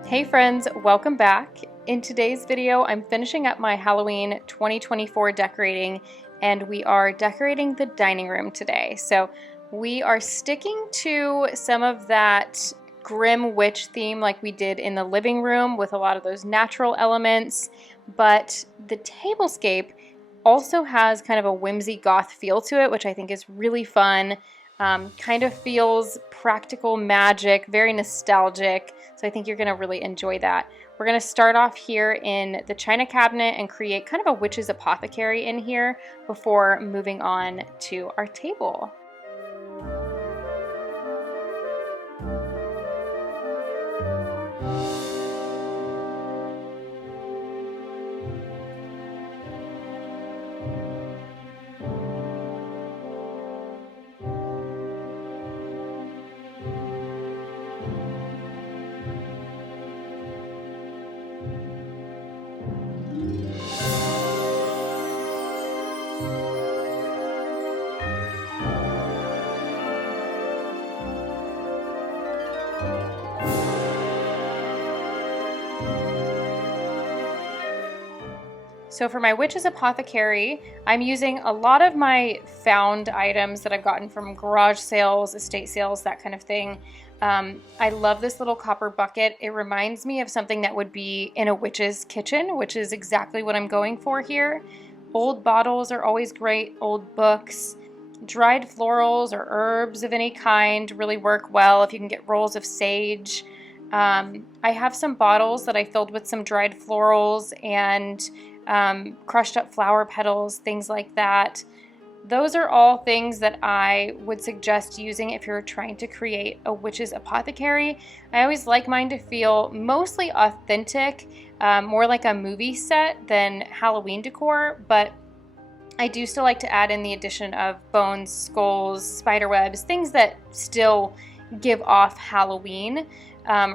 Hey friends, welcome back. In today's video, I'm finishing up my Halloween 2024 decorating, and we are decorating the dining room today. So we are sticking to some of that grim witch theme like we did in the living room with a lot of those natural elements, but the tablescape also has kind of a whimsy goth feel to it, which I think is really fun. Kind of feels practical magic, very nostalgic. So I think you're gonna really enjoy that. We're gonna start off here in the china cabinet and create kind of a witch's apothecary in here before moving on to our table. So for my witch's apothecary, I'm using a lot of my found items that I've gotten from garage sales, estate sales, that kind of thing. I love this little copper bucket. It reminds me of something that would be in a witch's kitchen, which is exactly what I'm going for here. Old bottles are always great, old books. Dried florals or herbs of any kind really work well if you can get rolls of sage. I have some bottles that I filled with some dried florals and crushed up flower petals, things like that. Those are all things that I would suggest using if you're trying to create a witch's apothecary. I always like mine to feel mostly authentic, more like a movie set than Halloween decor, but I do still like to add in the addition of bones, skulls, spider webs, things that still give off Halloween.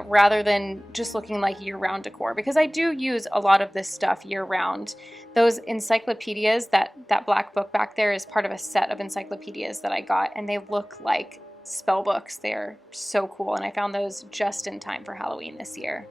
Rather than just looking like year-round decor, because I do use a lot of this stuff year-round. Those encyclopedias, that black book back there is part of a set of encyclopedias that I got, and they look like spell books. They're so cool, and I found those just in time for Halloween this year.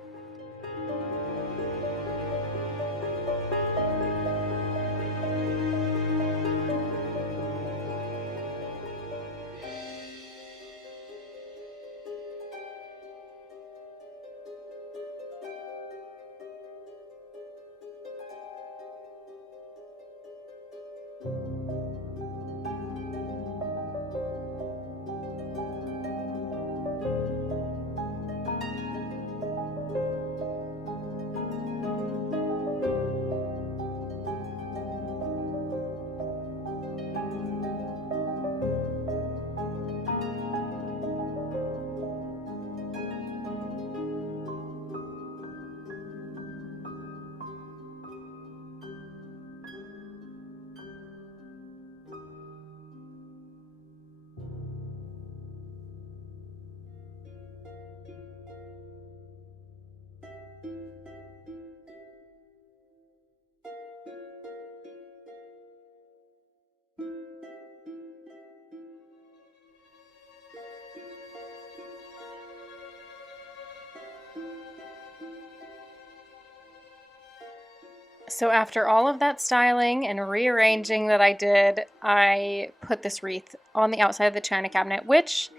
So after all of that styling and rearranging that I did, I put this wreath on the outside of the china cabinet, which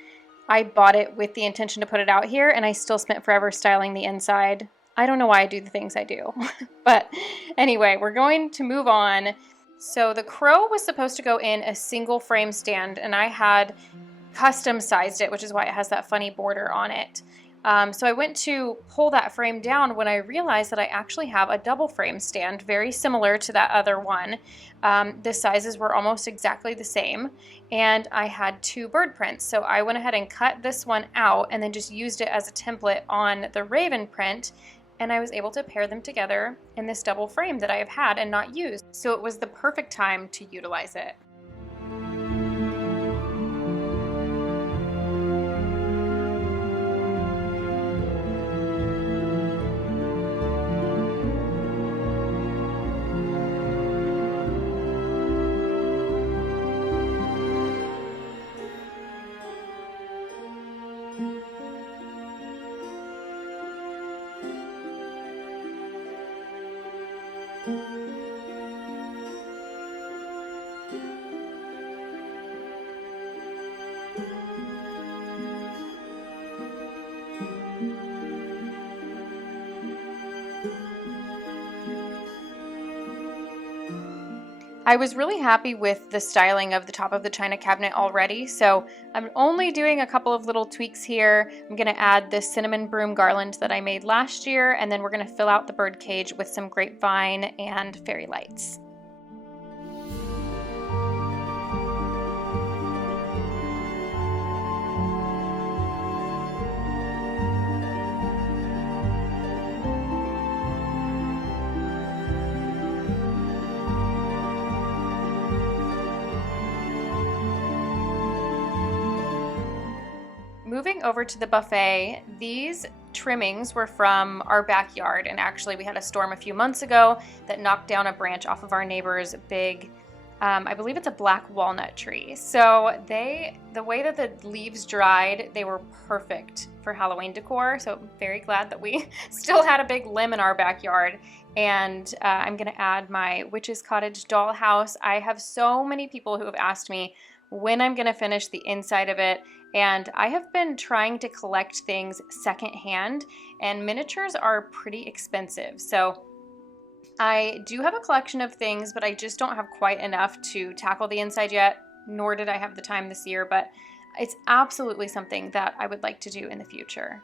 I bought it with the intention to put it out here, and I still spent forever styling the inside. I don't know why I do the things I do. But anyway, we're going to move on. So the crow was supposed to go in a single frame stand, and I had custom sized it, which is why it has that funny border on it. So I went to pull that frame down when I realized that I actually have a double frame stand, very similar to that other one. The sizes were almost exactly the same, and I had 2 bird prints. So I went ahead and cut this one out and then just used it as a template on the raven print, and I was able to pair them together in this double frame that I have had and not used. So it was the perfect time to utilize it. I was really happy with the styling of the top of the china cabinet already, so I'm only doing a couple of little tweaks here. I'm going to add this cinnamon broom garland that I made last year, and then we're going to fill out the bird cage with some grapevine and fairy lights. Moving over to the buffet, these trimmings were from our backyard, and actually we had a storm a few months ago that knocked down a branch off of our neighbor's big, I believe it's a black walnut tree. So the way that the leaves dried, they were perfect for Halloween decor. So I'm very glad that we still had a big limb in our backyard. And I'm gonna add my Witch's Cottage dollhouse. I have so many people who have asked me when I'm gonna finish the inside of it, and I have been trying to collect things secondhand, and miniatures are pretty expensive. So I do have a collection of things, but I just don't have quite enough to tackle the inside yet, nor did I have the time this year, but it's absolutely something that I would like to do in the future.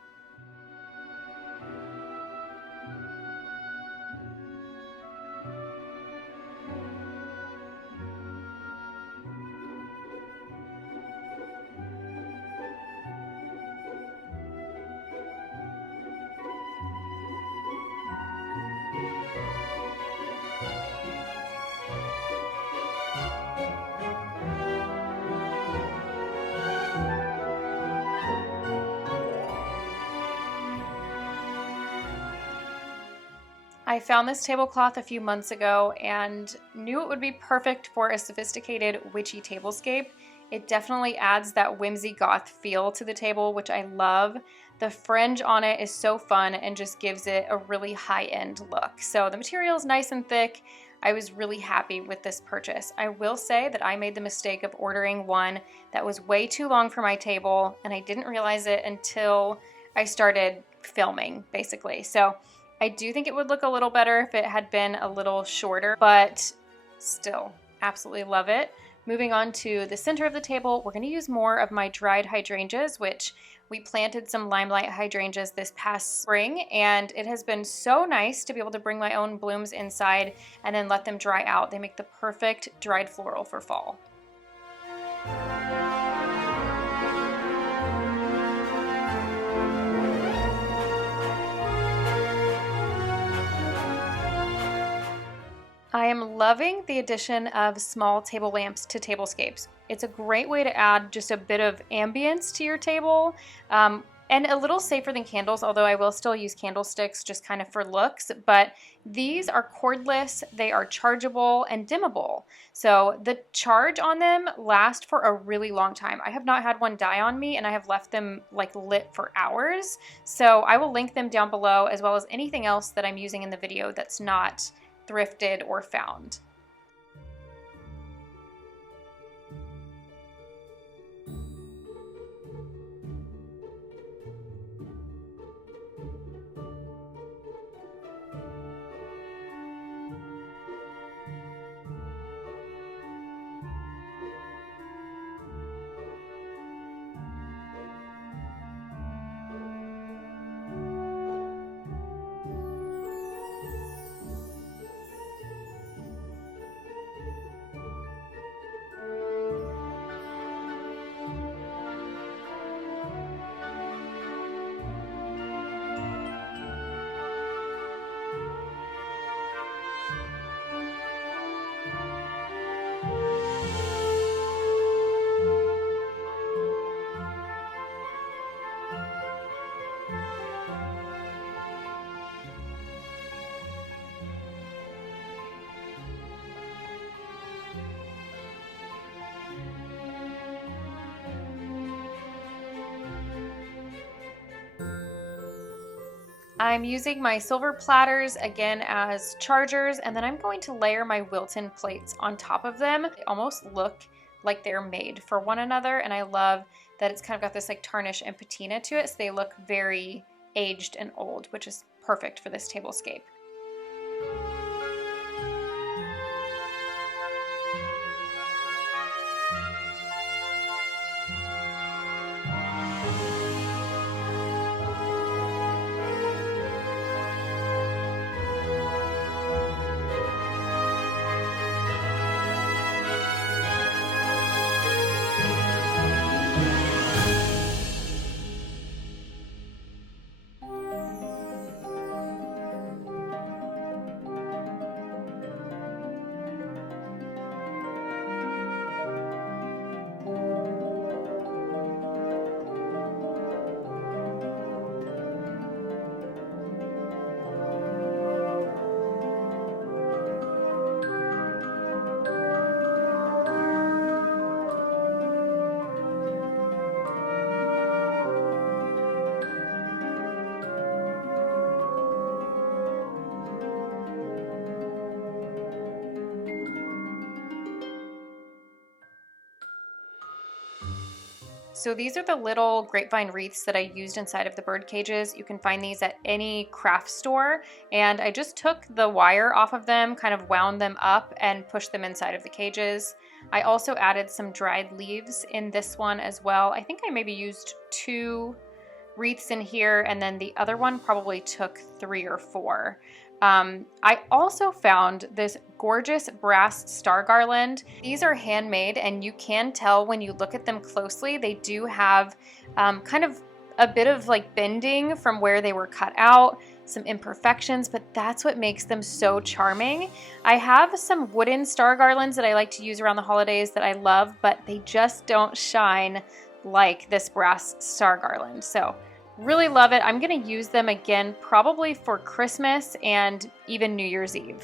I found this tablecloth a few months ago and knew it would be perfect for a sophisticated witchy tablescape. It definitely adds that whimsy goth feel to the table, which I love. The fringe on it is so fun and just gives it a really high-end look. So the material is nice and thick. I was really happy with this purchase. I will say that I made the mistake of ordering one that was way too long for my table, and I didn't realize it until I started filming, basically. So I do think it would look a little better if it had been a little shorter, but still, absolutely love it. Moving on to the center of the table, we're going to use more of my dried hydrangeas, which we planted some limelight hydrangeas this past spring, and it has been so nice to be able to bring my own blooms inside and then let them dry out. They make the perfect dried floral for fall. I am loving the addition of small table lamps to tablescapes. It's a great way to add just a bit of ambience to your table, and a little safer than candles, although I will still use candlesticks just kind of for looks. But these are cordless, they are chargeable and dimmable. So the charge on them lasts for a really long time. I have not had one die on me, and I have left them like lit for hours. So I will link them down below, as well as anything else that I'm using in the video that's not thrifted or found. I'm using my silver platters again as chargers, and then I'm going to layer my Wilton plates on top of them. They almost look like they're made for one another, and I love that it's kind of got this like tarnish and patina to it, so they look very aged and old, which is perfect for this tablescape. So these are the little grapevine wreaths that I used inside of the bird cages. You can find these at any craft store. And I just took the wire off of them, kind of wound them up and pushed them inside of the cages. I also added some dried leaves in this one as well. I think I maybe used 2 wreaths in here, and then the other one probably took 3 or 4. I also found this gorgeous brass star garland. These are handmade, and you can tell when you look at them closely, they do have kind of a bit of like bending from where they were cut out, some imperfections, but that's what makes them so charming. I have some wooden star garlands that I like to use around the holidays that I love, but they just don't shine like this brass star garland. So really love it. I'm going to use them again probably for Christmas and even New Year's Eve.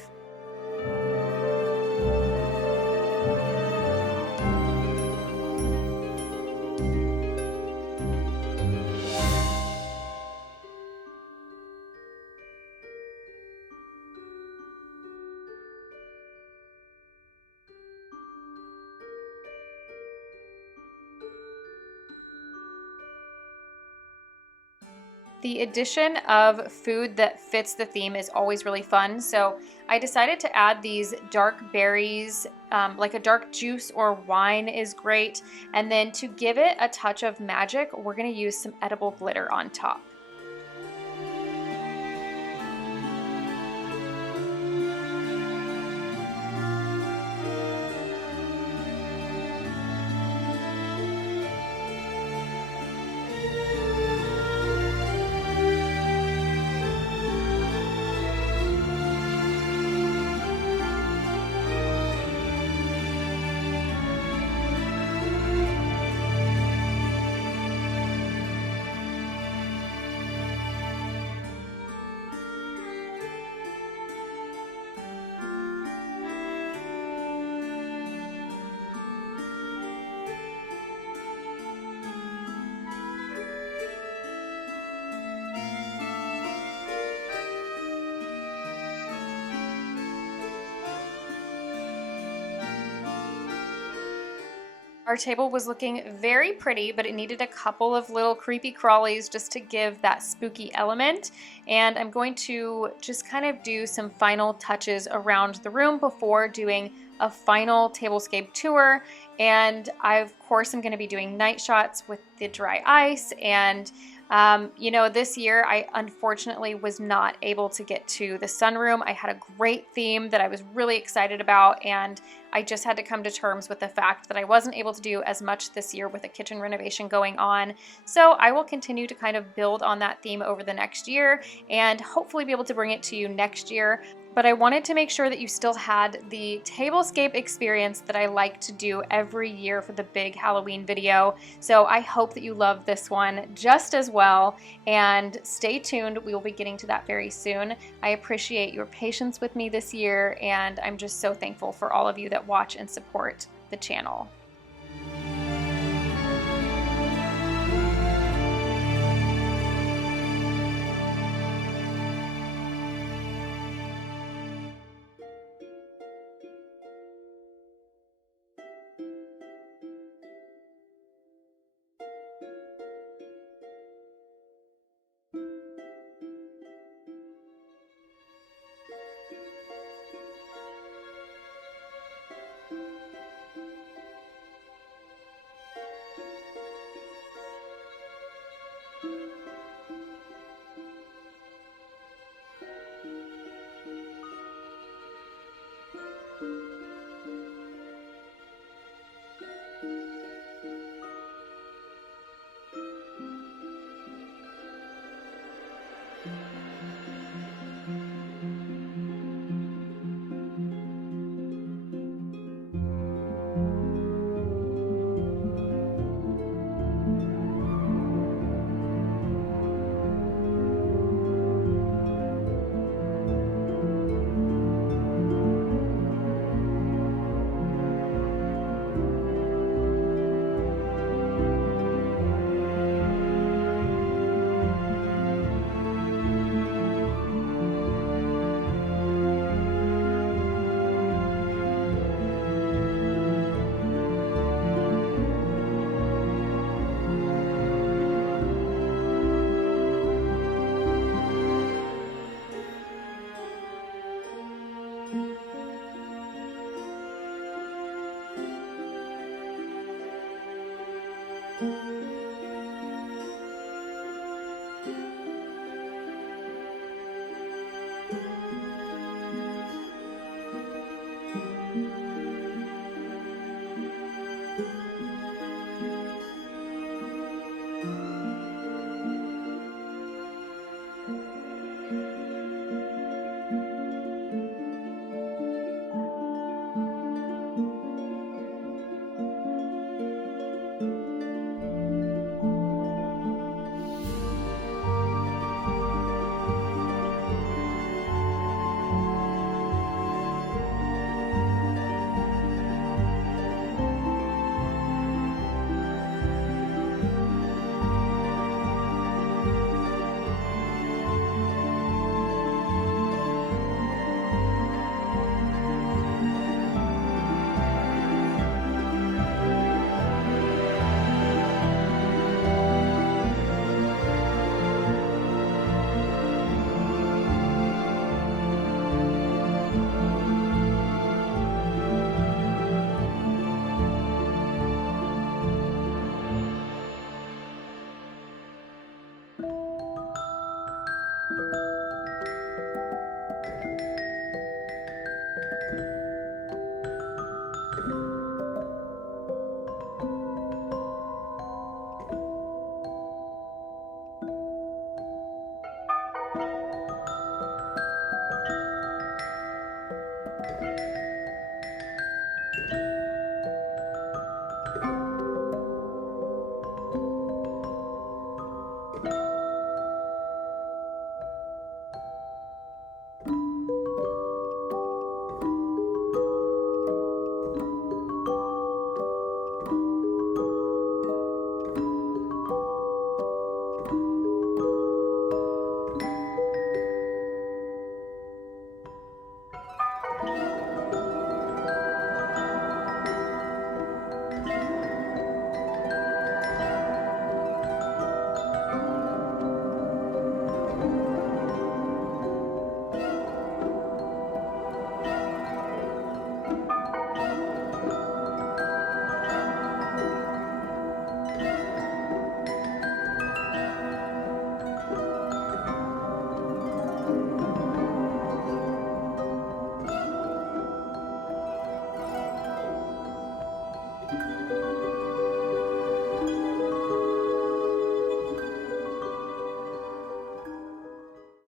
The addition of food that fits the theme is always really fun, so I decided to add these dark berries, like a dark juice or wine is great, and then to give it a touch of magic, we're going to use some edible glitter on top. Our table was looking very pretty, but it needed a couple of little creepy crawlies just to give that spooky element. And I'm going to just kind of do some final touches around the room before doing a final tablescape tour. And I, of course, am going to be doing night shots with the dry ice. And you know, this year I unfortunately was not able to get to the sunroom. I had a great theme that I was really excited about, and I just had to come to terms with the fact that I wasn't able to do as much this year with a kitchen renovation going on. So I will continue to kind of build on that theme over the next year and hopefully be able to bring it to you next year. But I wanted to make sure that you still had the tablescape experience that I like to do every year for the big Halloween video. So I hope that you love this one just as well, and stay tuned. We will be getting to that very soon. I appreciate your patience with me this year, and I'm just so thankful for all of you that watch and support the channel.